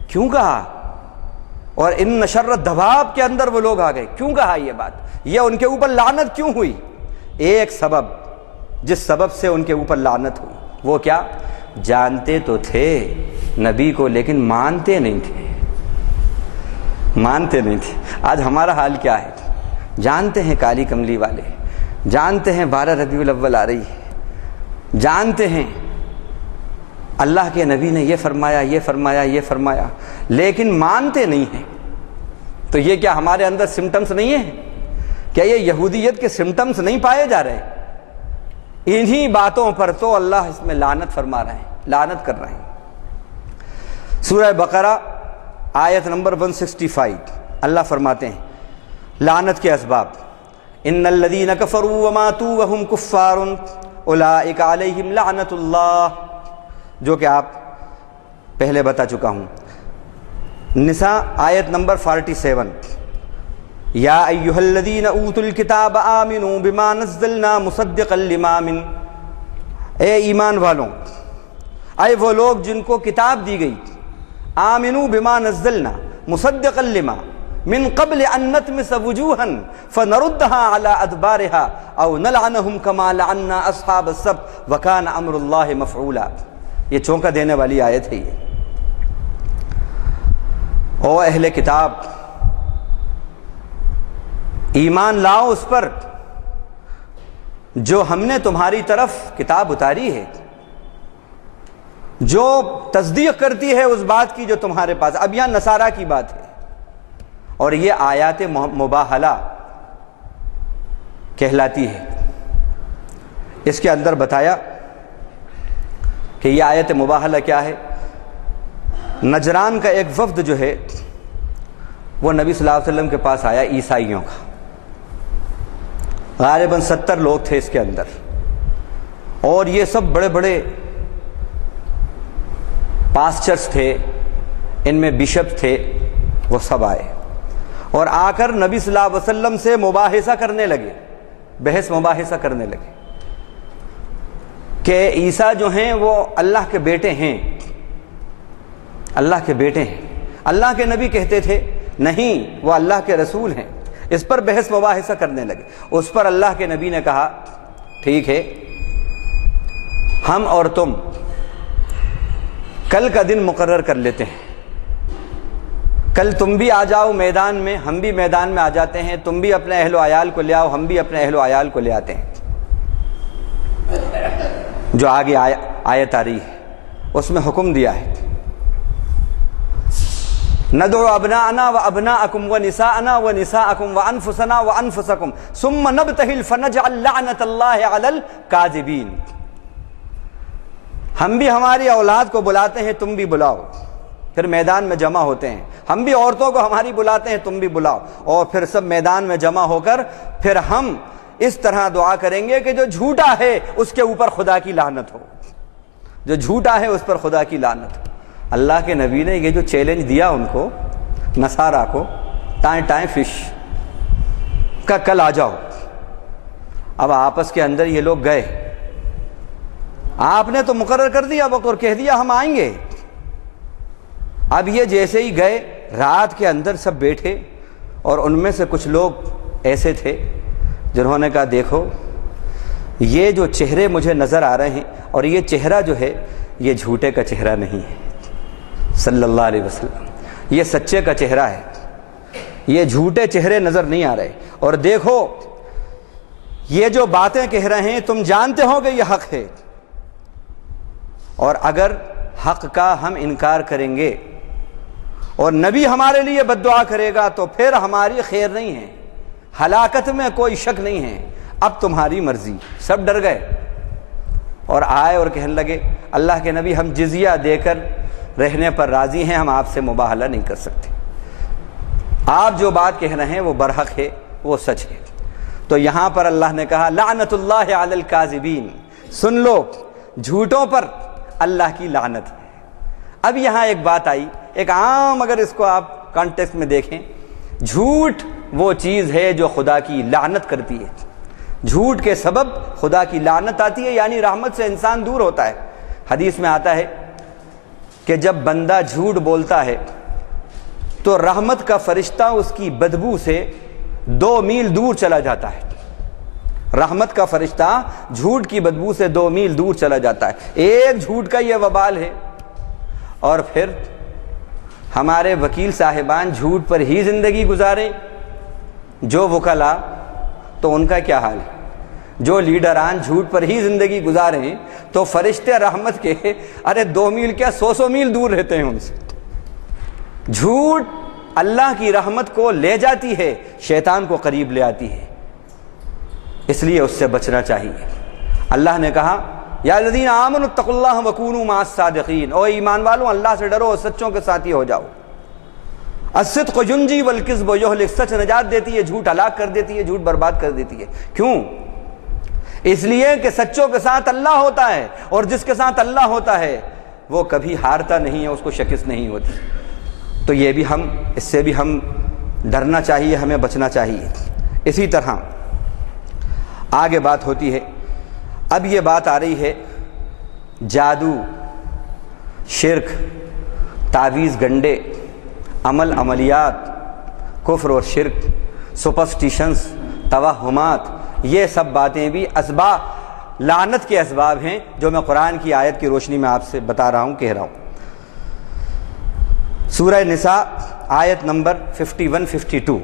کیوں کہا؟ اور ان شر الدواب کے اندر وہ لوگ آ گئے، کیوں کہا یہ بات؟ یہ ان کے اوپر لعنت کیوں ہوئی؟ ایک سبب، جس سبب سے ان کے اوپر لعنت ہوئی، وہ کیا؟ جانتے تو تھے نبی کو لیکن مانتے نہیں تھے، مانتے نہیں تھے۔ آج ہمارا حال کیا ہے؟ جانتے ہیں کالی کملی والے، جانتے ہیں 12 ربیع الاول آ رہی ہے، جانتے ہیں اللہ کے نبی نے یہ فرمایا، یہ فرمایا، یہ فرمایا، لیکن مانتے نہیں ہیں۔ تو یہ کیا ہمارے اندر سمٹمز نہیں ہیں؟ کیا یہ یہودیت کے سمٹمز نہیں پائے جا رہے؟ انہی باتوں پر تو اللہ اس میں لعنت فرما رہے ہیں، لعنت کر رہے ہیں۔ سورہ بقرہ آیت نمبر 165 اللہ فرماتے ہیں لعنت کے اسباب، ان الذین کفروا وماتوا وهم کفار اولئک علیہم لعنت اللہ، جو کہ آپ پہلے بتا چکا ہوں۔ نساء آیت نمبر 47 یا ایھا الذین اوتوا الکتاب آمنوا بما نزلنا مصدقا لما من، اے ایمان والوں، اے وہ لوگ جن کو کتاب دی گئی، آمنوا بما نزلنا مصدقا لما من قبل ان نطمس وجوہا فنردها على ادبارها او نلعنهم كما لعنا اصحاب السبت وكان امر اللہ مفعولا۔ یہ چونکا دینے والی آیت ہے یہ۔ او اہل کتاب، ایمان لاؤ اس پر جو ہم نے تمہاری طرف کتاب اتاری ہے، جو تصدیق کرتی ہے اس بات کی جو تمہارے پاس۔ اب یہاں نصارہ کی بات ہے، اور یہ آیات مباہلہ کہلاتی ہے۔ اس کے اندر بتایا کہ یہ آیت مباہلہ کیا ہے۔ نجران کا ایک وفد جو ہے وہ نبی صلی اللہ علیہ وسلم کے پاس آیا، عیسائیوں کا، غالباً 70 لوگ تھے اس کے اندر، اور یہ سب بڑے بڑے پاسچرز تھے، ان میں بشپ تھے، وہ سب آئے اور آ کر نبی صلی اللہ علیہ وسلم سے مباحثہ کرنے لگے، بحث مباحثہ کرنے لگے کہ عیسیٰ جو ہیں وہ اللہ کے بیٹے ہیں، اللہ کے بیٹے ہیں۔ اللہ کے نبی کہتے تھے نہیں، وہ اللہ کے رسول ہیں۔ اس پر بحث مباحثہ کرنے لگے۔ اس پر اللہ کے نبی نے کہا ٹھیک ہے، ہم اور تم کل کا دن مقرر کر لیتے ہیں، کل تم بھی آ جاؤ میدان میں، ہم بھی میدان میں آ جاتے ہیں، تم بھی اپنے اہل و عیال کو لے آؤ، ہم بھی اپنے اہل و عیال کو لے آتے ہیں۔ جو آگے آیت آ رہی ہے اس میں حکم دیا ہے ندعو ابناءنا وابناءکم ونساءنا ونساءکم وانفسنا وانفسکم ثم نبتہل فنجعل لعنت اللہ علی الکاذبین۔ ہم بھی ہماری اولاد کو بلاتے ہیں، تم بھی بلاؤ، پھر میدان میں جمع ہوتے ہیں۔ ہم بھی عورتوں کو ہماری بلاتے ہیں، تم بھی بلاؤ، اور پھر سب میدان میں جمع ہو کر پھر ہم اس طرح دعا کریں گے کہ جو جھوٹا ہے اس کے اوپر خدا کی لعنت ہو، جو جھوٹا ہے اس پر خدا کی لعنت ہو۔ اللہ کے نبی نے یہ جو چیلنج دیا ان کو، نصارہ کو، ٹائیں فش کا کل آ جاؤ۔ اب آپس کے اندر یہ لوگ گئے، آپ نے تو مقرر کر دیا وقت اور کہہ دیا ہم آئیں گے۔ اب یہ جیسے ہی گئے، رات کے اندر سب بیٹھے، اور ان میں سے کچھ لوگ ایسے تھے جنہوں نے کہا دیکھو یہ جو چہرے مجھے نظر آ رہے ہیں، اور یہ چہرہ جو ہے یہ جھوٹے کا چہرہ نہیں ہے صلی اللہ علیہ وسلم، یہ سچے کا چہرہ ہے، یہ جھوٹے چہرے نظر نہیں آ رہے۔ اور دیکھو یہ جو باتیں کہہ رہے ہیں تم جانتے ہو کہ یہ حق ہے، اور اگر حق کا ہم انکار کریں گے اور نبی ہمارے لیے بد دعا کرے گا تو پھر ہماری خیر نہیں ہے، ہلاکت میں کوئی شک نہیں ہے، اب تمہاری مرضی۔ سب ڈر گئے اور آئے اور کہنے لگے اللہ کے نبی ہم جزیہ دے کر رہنے پر راضی ہیں، ہم آپ سے مباہلہ نہیں کر سکتے، آپ جو بات کہہ رہے ہیں وہ برحق ہے، وہ سچ ہے۔ تو یہاں پر اللہ نے کہا لعنت اللہ علی الکاذبین، سن لو جھوٹوں پر اللہ کی لعنت ہے۔ اب یہاں ایک بات آئی، ایک عام اگر اس کو آپ کانٹیکسٹ میں دیکھیں، جھوٹ وہ چیز ہے جو خدا کی لعنت کرتی ہے، جھوٹ کے سبب خدا کی لعنت آتی ہے، یعنی رحمت سے انسان دور ہوتا ہے۔ حدیث میں آتا ہے کہ جب بندہ جھوٹ بولتا ہے تو رحمت کا فرشتہ اس کی بدبو سے 2 میل دور چلا جاتا ہے، رحمت کا فرشتہ جھوٹ کی بدبو سے 2 میل دور چلا جاتا ہے۔ ایک جھوٹ کا یہ وبال ہے۔ اور پھر ہمارے وکیل صاحبان جھوٹ پر ہی زندگی گزاریں، جو وکلا تو ان کا کیا حال ہے، جو لیڈران جھوٹ پر ہی زندگی گزاریں تو فرشتے رحمت کے 2 میل کیا 100 میل دور رہتے ہیں ان سے۔ جھوٹ اللہ کی رحمت کو لے جاتی ہے، شیطان کو قریب لے آتی ہے، اس لیے اس سے بچنا چاہیے۔ اللہ نے کہا یا الذین آمنوا اتقوا اللہ وکونوا مع الصادقین، او ایمان والوں اللہ سے ڈرو اور سچوں کے ساتھی ہو جاؤ۔ الصدق ینجی والکذب یہلک، سچ نجات دیتی ہے، جھوٹ ہلاک کر دیتی ہے، جھوٹ برباد کر دیتی ہے۔ کیوں؟ اس لیے کہ سچوں کے ساتھ اللہ ہوتا ہے، اور جس کے ساتھ اللہ ہوتا ہے وہ کبھی ہارتا نہیں ہے، اس کو شکست نہیں ہوتی۔ تو یہ بھی اس سے بھی ہم ڈرنا چاہیے، ہمیں بچنا چاہیے۔ اسی طرح آگے بات ہوتی ہے، اب یہ بات آ رہی ہے جادو، شرک، تعویذ گنڈے، عملیات، کفر اور شرک، سپرسٹیشنز، توہمات، یہ سب باتیں بھی اسباب لعنت کے اسباب ہیں، جو میں قرآن کی آیت کی روشنی میں آپ سے بتا رہا ہوں، کہہ رہا ہوں۔ سورہ نساء آیت نمبر 51-52،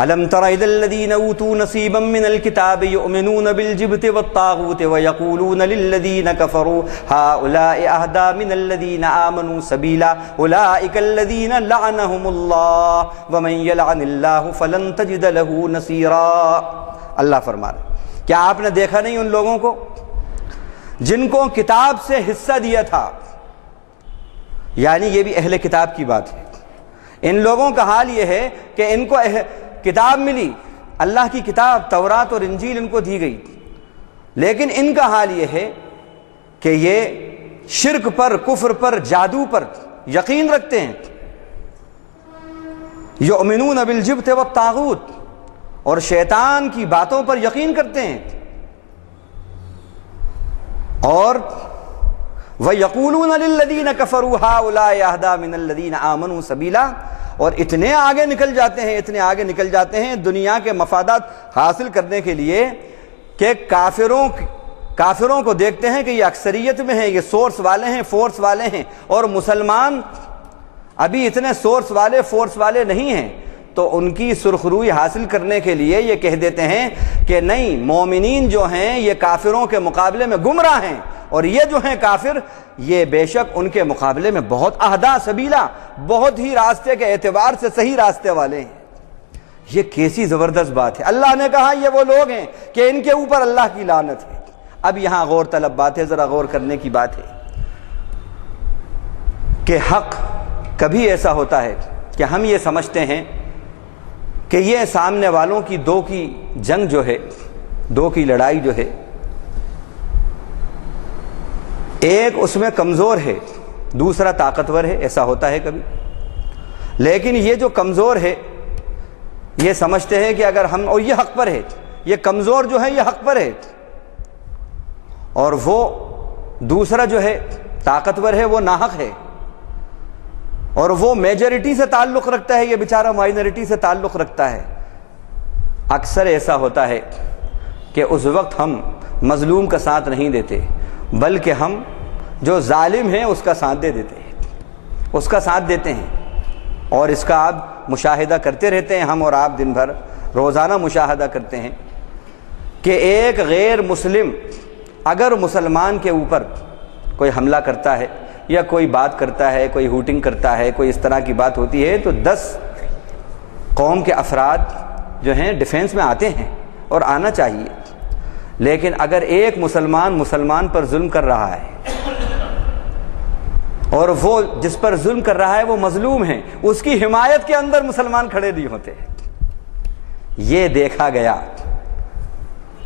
أَلَمْ تَرَ إِلَى الَّذِينَ أُوتُوا نَصِيبًا مِّنَ الْكِتَابِ يُؤْمِنُونَ بِالْجِبْتِ وَالطَّاغُوتِ وَيَقُولُونَ لِلَّذِينَ كَفَرُوا هَؤُلَاءِ أَهْدَىٰ مِنَ الَّذِينَ آمَنُوا سَبِيلًا أُولَٰئِكَ الَّذِينَ لَعَنَهُمُ اللَّهُ وَمَن يَلْعَنِ اللَّهُ فَلَن تَجِدَ لَهُ نَصِيرًا۔ اللہ فرما رہے کیا آپ نے دیکھا نہیں ان لوگوں کو جن کو کتاب سے حصہ دیا تھا، یعنی یہ بھی اہل کتاب کی بات ہے۔ ان لوگوں کا حال یہ ہے کہ ان کو کتاب ملی، اللہ کی کتاب تورات اور انجیل ان کو دی گئی، لیکن ان کا حال یہ ہے کہ یہ شرک پر، کفر پر، جادو پر یقین رکھتے ہیں۔ یؤمنون بالجبت والطاغوت، اور شیطان کی باتوں پر یقین کرتے ہیں، اور وَيَقُولُونَ لِلَّذِينَ كَفَرُوا هَؤُلَاءِ أَهْدَىٰ مِنَ الَّذِينَ آمَنُوا سَبِيلًا، اور اتنے آگے نکل جاتے ہیں دنیا کے مفادات حاصل کرنے کے لیے کہ کافروں کو دیکھتے ہیں کہ یہ اکثریت میں ہیں، یہ سورس والے ہیں، فورس والے ہیں، اور مسلمان ابھی اتنے سورس والے، فورس والے نہیں ہیں، تو ان کی سرخروئی حاصل کرنے کے لیے یہ کہہ دیتے ہیں کہ نہیں، مومنین جو ہیں یہ کافروں کے مقابلے میں گمراہ ہیں، اور یہ جو ہیں کافر یہ بے شک ان کے مقابلے میں بہت اہدا سبیلا، بہت ہی راستے کے اعتبار سے صحیح راستے والے ہیں۔ یہ کیسی زبردست بات ہے۔ اللہ نے کہا یہ وہ لوگ ہیں کہ ان کے اوپر اللہ کی لعنت ہے۔ اب یہاں غور طلب بات ہے، ذرا غور کرنے کی بات ہے کہ حق کبھی ایسا ہوتا ہے کہ ہم یہ سمجھتے ہیں کہ یہ سامنے والوں کی دو کی جنگ جو ہے، دو کی لڑائی جو ہے، ایک اس میں کمزور ہے، دوسرا طاقتور ہے، ایسا ہوتا ہے کبھی۔ لیکن یہ جو کمزور ہے یہ سمجھتے ہیں کہ اگر ہم، اور یہ حق پر ہے، یہ کمزور جو ہے یہ حق پر ہے، اور وہ دوسرا جو ہے طاقتور ہے وہ ناحق ہے، اور وہ میجورٹی سے تعلق رکھتا ہے، یہ بیچارہ مائنورٹی سے تعلق رکھتا ہے۔ اکثر ایسا ہوتا ہے کہ اس وقت ہم مظلوم کا ساتھ نہیں دیتے، بلکہ ہم جو ظالم ہیں اس کا ساتھ دے دیتے ہیں، اس کا ساتھ دیتے ہیں۔ اور اس کا آپ مشاہدہ کرتے رہتے ہیں، ہم اور آپ دن بھر روزانہ مشاہدہ کرتے ہیں کہ ایک غیر مسلم اگر مسلمان کے اوپر کوئی حملہ کرتا ہے یا کوئی بات کرتا ہے، کوئی ہوٹنگ کرتا ہے، کوئی اس طرح کی بات ہوتی ہے تو 10 قوم کے افراد جو ہیں ڈیفینس میں آتے ہیں اور آنا چاہیے. لیکن اگر ایک مسلمان پر ظلم کر رہا ہے اور وہ جس پر ظلم کر رہا ہے وہ مظلوم ہے، اس کی حمایت کے اندر مسلمان کھڑے نہیں ہوتے. یہ دیکھا گیا.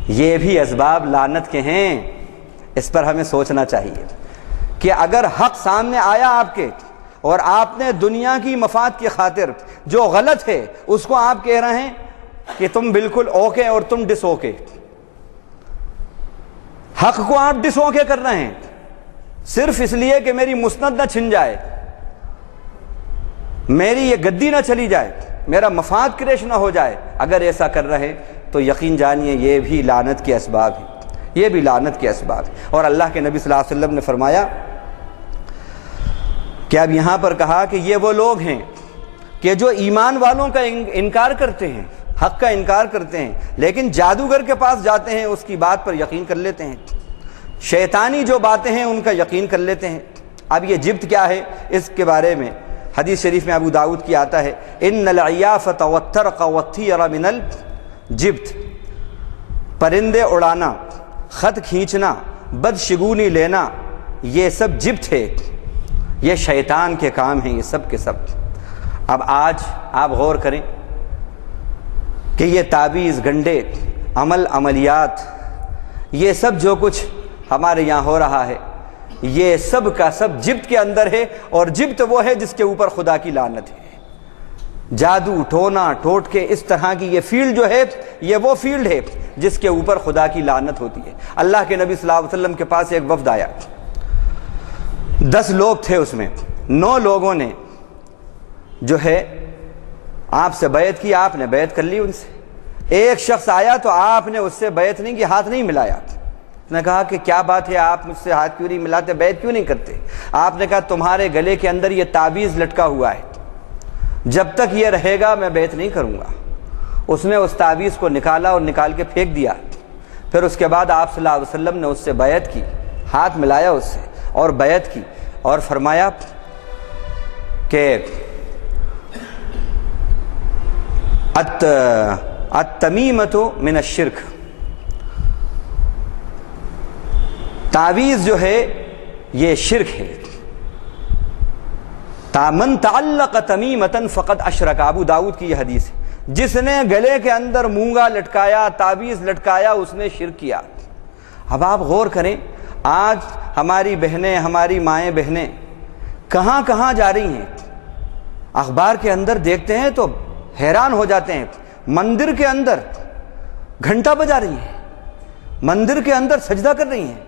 یہ بھی اسباب لعنت کے ہیں. اس پر ہمیں سوچنا چاہیے کہ اگر حق سامنے آیا آپ کے اور آپ نے دنیا کی مفاد کی خاطر جو غلط ہے اس کو آپ کہہ رہے ہیں کہ تم بالکل اوکے اور تم ڈس اوکے، حق کو آپ ڈس اوکے کر رہے ہیں صرف اس لیے کہ میری مسند نہ چھن جائے، میری یہ گدی نہ چلی جائے، میرا مفاد کریش نہ ہو جائے. اگر ایسا کر رہے تو یقین جانیے یہ بھی لعنت کے اسباب ہیں، یہ بھی لعنت کے اسباب ہیں. اور اللہ کے نبی صلی اللہ علیہ وسلم نے فرمایا کہ اب یہاں پر کہا کہ یہ وہ لوگ ہیں کہ جو ایمان والوں کا انکار کرتے ہیں، حق کا انکار کرتے ہیں، لیکن جادوگر کے پاس جاتے ہیں، اس کی بات پر یقین کر لیتے ہیں، شیطانی جو باتیں ہیں ان کا یقین کر لیتے ہیں. اب یہ جبت کیا ہے، اس کے بارے میں حدیث شریف میں ابو داؤد کی آتا ہے، ان العیافۃ والطرق والطیر من الجبت، پرندے اڑانا، خط کھینچنا، بدشگونی لینا، یہ سب جبت ہے، یہ شیطان کے کام ہیں، یہ سب کے سب. اب آج آپ غور کریں کہ یہ تعویذ، گنڈے، عملیات، یہ سب جو کچھ ہمارے یہاں ہو رہا ہے یہ سب کا سب جبت کے اندر ہے. اور جبت وہ ہے جس کے اوپر خدا کی لعنت ہے. جادو، ٹونا، ٹوٹکے، اس طرح کی یہ فیلڈ جو ہے یہ وہ فیلڈ ہے جس کے اوپر خدا کی لعنت ہوتی ہے. اللہ کے نبی صلی اللہ علیہ وسلم کے پاس ایک وفد آیا، 10 لوگ تھے، اس میں 9 لوگوں نے جو ہے آپ سے بیعت کی، آپ نے بیعت کر لی ان سے. ایک شخص آیا تو آپ نے اس سے بیعت نہیں کی، ہاتھ نہیں ملایا. اس نے کہا کہ کیا بات ہے، آپ مجھ سے ہاتھ کیوں نہیں ملاتے، بیعت کیوں نہیں کرتے؟ آپ نے کہا تمہارے گلے کے اندر یہ تعویذ لٹکا ہوا ہے، جب تک یہ رہے گا میں بیعت نہیں کروں گا. اس نے اس تعویذ کو نکالا اور نکال کے پھینک دیا. پھر اس کے بعد آپ صلی اللہ علیہ وسلم نے اس سے بیعت کی، ہاتھ ملایا اس سے اور بیعت کی، اور فرمایا کہ التمیمۃ من الشرک، تعویذ جو ہے یہ شرک ہے. من تعلق تمیمۃ فقد اشرک، ابو داؤد کی یہ حدیث ہے. جس نے گلے کے اندر مونگا لٹکایا، تعویذ لٹکایا، اس نے شرک کیا. اب آپ غور کریں، آج ہماری بہنیں، ہماری مائیں بہنیں کہاں کہاں جا رہی ہیں. اخبار کے اندر دیکھتے ہیں تو حیران ہو جاتے ہیں. مندر کے اندر گھنٹہ بجا رہی ہیں، مندر کے اندر سجدہ کر رہی ہیں،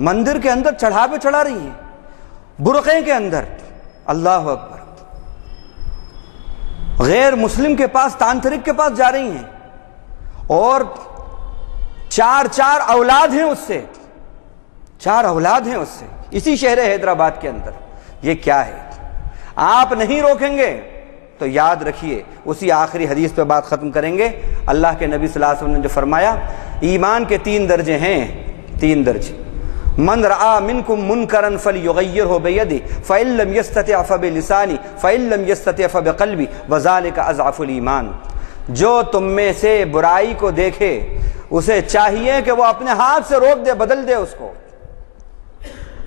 مندر کے اندر چڑھاوے چڑھا رہی ہیں، برقعے کے اندر. اللہ اکبر. غیر مسلم کے پاس، تانترک کے پاس جا رہی ہیں، اور 4 اولاد ہیں اس سے، 4 اولاد ہیں اس سے، اسی شہر حیدرآباد کے اندر. یہ کیا ہے؟ آپ نہیں روکیں گے تو یاد رکھیے، اسی آخری حدیث پہ بات ختم کریں گے. اللہ کے نبی صلی اللہ علیہ وسلم نے جو فرمایا، ایمان کے 3 درجے ہیں، 3 درجے. من رآ منکم منکرا فلیغیرہ بیدہ فإن لم یستطع فبلسانہ فإن لم یستطع فبقلبہ وذلک اضعف الایمان. جو تم میں سے برائی کو دیکھے اسے چاہیے کہ وہ اپنے ہاتھ سے روک دے، بدل دے اس کو.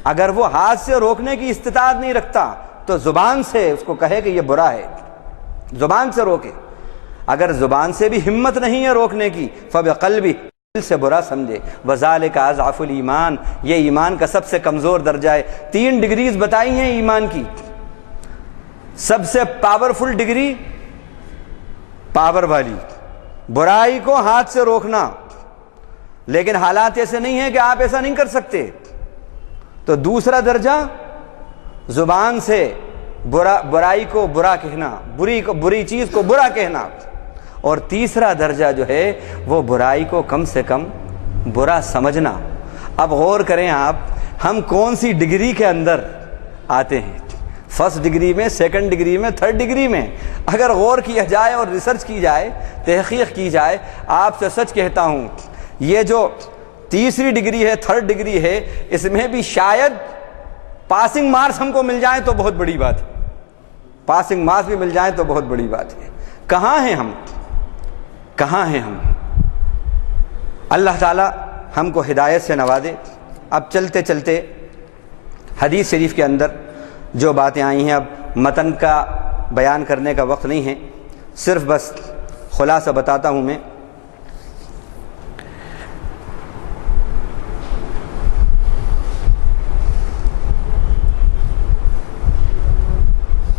اگر وہ ہاتھ سے روکنے کی استطاعت نہیں رکھتا تو زبان سے اس کو کہے کہ یہ برا ہے، زبان سے روکے. اگر زبان سے بھی ہمت نہیں ہے روکنے کی، فبقلبہ، دل سے برا سمجھے. وذالک اضعف الایمان، یہ ایمان کا سب سے کمزور درجہ ہے. 3 ڈگریز بتائی ہیں ایمان کی. سب سے پاورفل ڈگری، پاور والی، برائی کو ہاتھ سے روکنا. لیکن حالات ایسے نہیں ہیں کہ آپ ایسا نہیں کر سکتے. تو دوسرا درجہ، زبان سے برائی کو برا کہنا، بری چیز کو برا کہنا. اور تیسرا درجہ جو ہے وہ برائی کو کم سے کم برا سمجھنا. اب غور کریں آپ، ہم کون سی ڈگری کے اندر آتے ہیں؟ 1st ڈگری میں، 2nd ڈگری میں، 3rd ڈگری میں. اگر غور کیا جائے اور ریسرچ کی جائے، تحقیق کی جائے، آپ سے سچ کہتا ہوں یہ جو 3ری ڈگری ہے، 3rd ڈگری ہے، اس میں بھی شاید پاسنگ مارکس ہم کو مل جائیں تو بہت بڑی بات ہے، پاسنگ مارکس بھی مل جائیں تو بہت بڑی بات ہے۔ کہاں ہیں ہم، کہاں ہیں ہم؟ اللہ تعالی ہم کو ہدایت سے نوازے۔ اب چلتے چلتے حدیث شریف کے اندر جو باتیں آئی ہیں، اب متن کا بیان کرنے کا وقت نہیں ہے، صرف بس خلاصہ بتاتا ہوں میں۔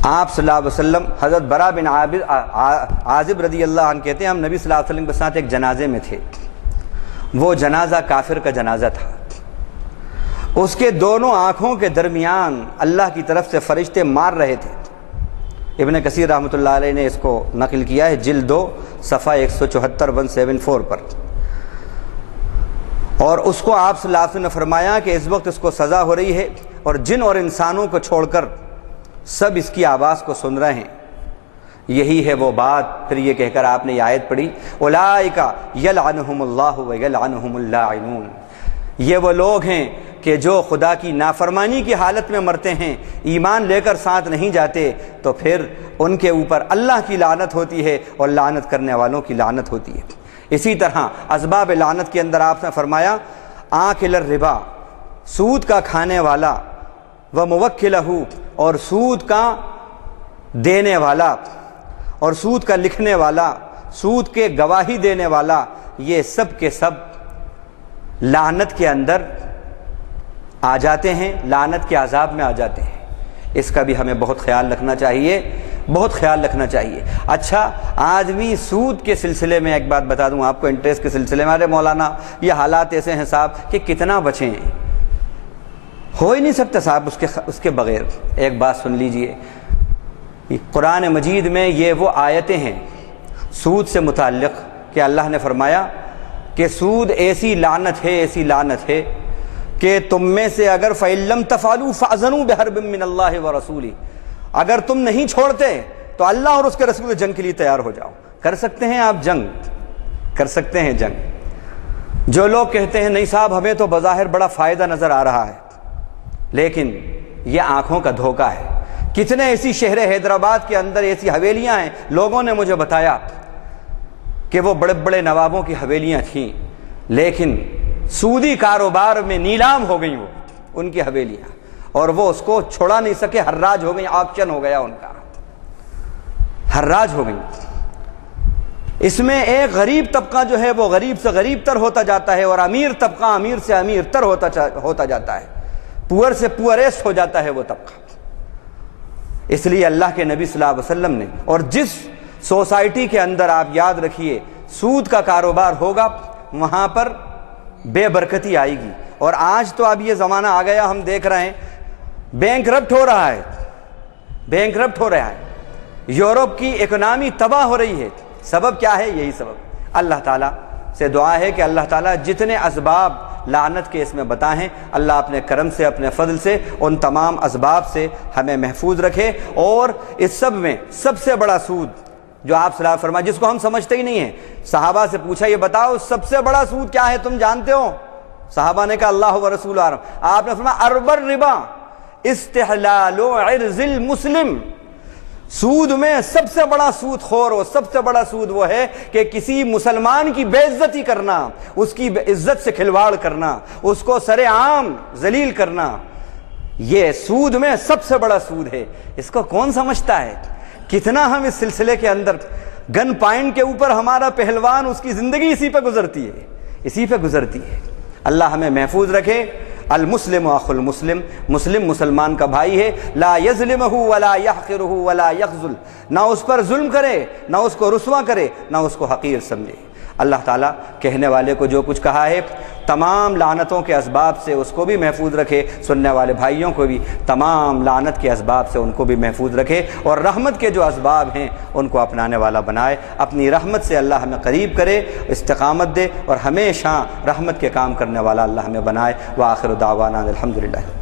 آپ صلی اللہ علیہ وسلم، حضرت برا بن عازب رضی اللہ عنہ کہتے ہیں ہم نبی صلی اللہ علیہ وسلم کے ساتھ ایک جنازے میں تھے، وہ جنازہ کافر کا جنازہ تھا، اس کے دونوں آنکھوں کے درمیان اللہ کی طرف سے فرشتے مار رہے تھے۔ ابن کثیر رحمۃ اللہ علیہ نے اس کو نقل کیا ہے جلد 2 صفحہ 174 174 پر، اور اس کو آپ صلی اللہ علیہ وسلم نے فرمایا کہ اس وقت اس کو سزا ہو رہی ہے اور جن اور انسانوں کو چھوڑ کر سب اس کی آواز کو سن رہے ہیں۔ یہی ہے وہ بات، پھر یہ کہہ کر آپ نے یہ آیت پڑھی اولئک یلعنہم اللہ ویلعنہم اللاعنون، یہ وہ لوگ ہیں کہ جو خدا کی نافرمانی کی حالت میں مرتے ہیں، ایمان لے کر ساتھ نہیں جاتے، تو پھر ان کے اوپر اللہ کی لعنت ہوتی ہے اور لعنت کرنے والوں کی لعنت ہوتی ہے۔ اسی طرح اسباب لعنت کے اندر آپ نے فرمایا آکل الربا، سود کا کھانے والا، وموکلہ، اور سود کا دینے والا اور سود کا لکھنے والا، سود کے گواہی دینے والا، یہ سب کے سب لعنت کے اندر آ جاتے ہیں، لعنت کے عذاب میں آ جاتے ہیں۔ اس کا بھی ہمیں بہت خیال رکھنا چاہیے، بہت خیال رکھنا چاہیے۔ اچھا، آدمی سود کے سلسلے میں ایک بات بتا دوں آپ کو، انٹرسٹ کے سلسلے میں، ارے مولانا یہ حالات ایسے ہیں صاحب کہ کتنا بچیں، ہو ہی نہیں سکتا صاحب اس کے بغیر۔ ایک بات سن لیجئے، قرآن مجید میں یہ وہ آیتیں ہیں سود سے متعلق کہ اللہ نے فرمایا کہ سود ایسی لعنت ہے، ایسی لعنت ہے کہ تم میں سے اگر فَإِن لَّمْ تَفْعَلُوا فَأْذَنُوا بِحَرْبٍ مِّنَ اللَّهِ وَرَسُولِهِ، اگر تم نہیں چھوڑتے تو اللہ اور اس کے رسول جنگ کے لیے تیار ہو جاؤ۔ کر سکتے ہیں آپ جنگ، کر سکتے ہیں جنگ۔ جو لوگ کہتے ہیں نہیں صاحب ہمیں تو بظاہر بڑا فائدہ نظر آ رہا ہے، لیکن یہ آنکھوں کا دھوکہ ہے۔ کتنے ایسی شہر حیدرآباد کے اندر ایسی حویلیاں ہیں، لوگوں نے مجھے بتایا کہ وہ بڑے بڑے نوابوں کی حویلیاں تھیں، لیکن سودی کاروبار میں نیلام ہو گئیں وہ ان کی حویلیاں، اور وہ اس کو چھوڑا نہیں سکے، حراج ہو گئیں، آکشن ہو گیا ان کا، حراج ہو گئیں۔ اس میں ایک غریب طبقہ جو ہے وہ غریب سے غریب تر ہوتا جاتا ہے، اور امیر طبقہ امیر سے امیر تر ہوتا جاتا ہے، پور سے پوریسٹ ہو جاتا ہے وہ طبقہ۔ اس لیے اللہ کے نبی صلی اللہ علیہ وسلم نے، اور جس سوسائٹی کے اندر آپ یاد رکھیے سود کا کاروبار ہوگا وہاں پر بے برکتی آئے گی۔ اور آج تو اب یہ زمانہ آ گیا، ہم دیکھ رہے ہیں بینک رپٹ ہو رہا ہے، بینک رپٹ ہو رہا ہے، یورپ کی اکنامی تباہ ہو رہی ہے۔ سبب کیا ہے؟ یہی سبب۔ اللہ تعالیٰ سے دعا ہے کہ اللہ تعالیٰ جتنے اسباب لعنت کے اس میں بتائیں، اللہ اپنے کرم سے، اپنے فضل سے ان تمام اسباب سے ہمیں محفوظ رکھے۔ اور اس سب میں سب سے بڑا سود جو آپ صلی اللہ علیہ وسلم فرمایا، جس کو ہم سمجھتے ہی نہیں ہیں، صحابہ سے پوچھا یہ بتاؤ سب سے بڑا سود کیا ہے، تم جانتے ہو؟ صحابہ نے کہا اللہ و رسول عالم۔ آپ نے فرمایا اربر ربا استحلال عرض المسلم، سود میں سب سے بڑا سود خور اور سب سے بڑا سود وہ ہے کہ کسی مسلمان کی بے عزتی کرنا، اس کی عزت سے کھلواڑ کرنا، اس کو سر عام ذلیل کرنا، یہ سود میں سب سے بڑا سود ہے۔ اس کو کون سمجھتا ہے؟ کتنا ہم اس سلسلے کے اندر، گن پوائنٹ کے اوپر ہمارا پہلوان، اس کی زندگی اسی پہ گزرتی ہے، اسی پہ گزرتی ہے۔ اللہ ہمیں محفوظ رکھے۔ المسلم اخو المسلم، مسلم مسلمان کا بھائی ہے، لا یظلمہ ولا یحقرہ ولا یخذل، نہ اس پر ظلم کرے، نہ اس کو رسوا کرے، نہ اس کو حقیر سمجھے۔ اللہ تعالیٰ کہنے والے کو جو کچھ کہا ہے تمام لعنتوں کے اسباب سے اس کو بھی محفوظ رکھے، سننے والے بھائیوں کو بھی تمام لعنت کے اسباب سے ان کو بھی محفوظ رکھے، اور رحمت کے جو اسباب ہیں ان کو اپنانے والا بنائے۔ اپنی رحمت سے اللہ ہمیں قریب کرے، استقامت دے، اور ہمیشہ رحمت کے کام کرنے والا اللہ ہمیں بنائے۔ وآخر دعوانا الحمدللہ۔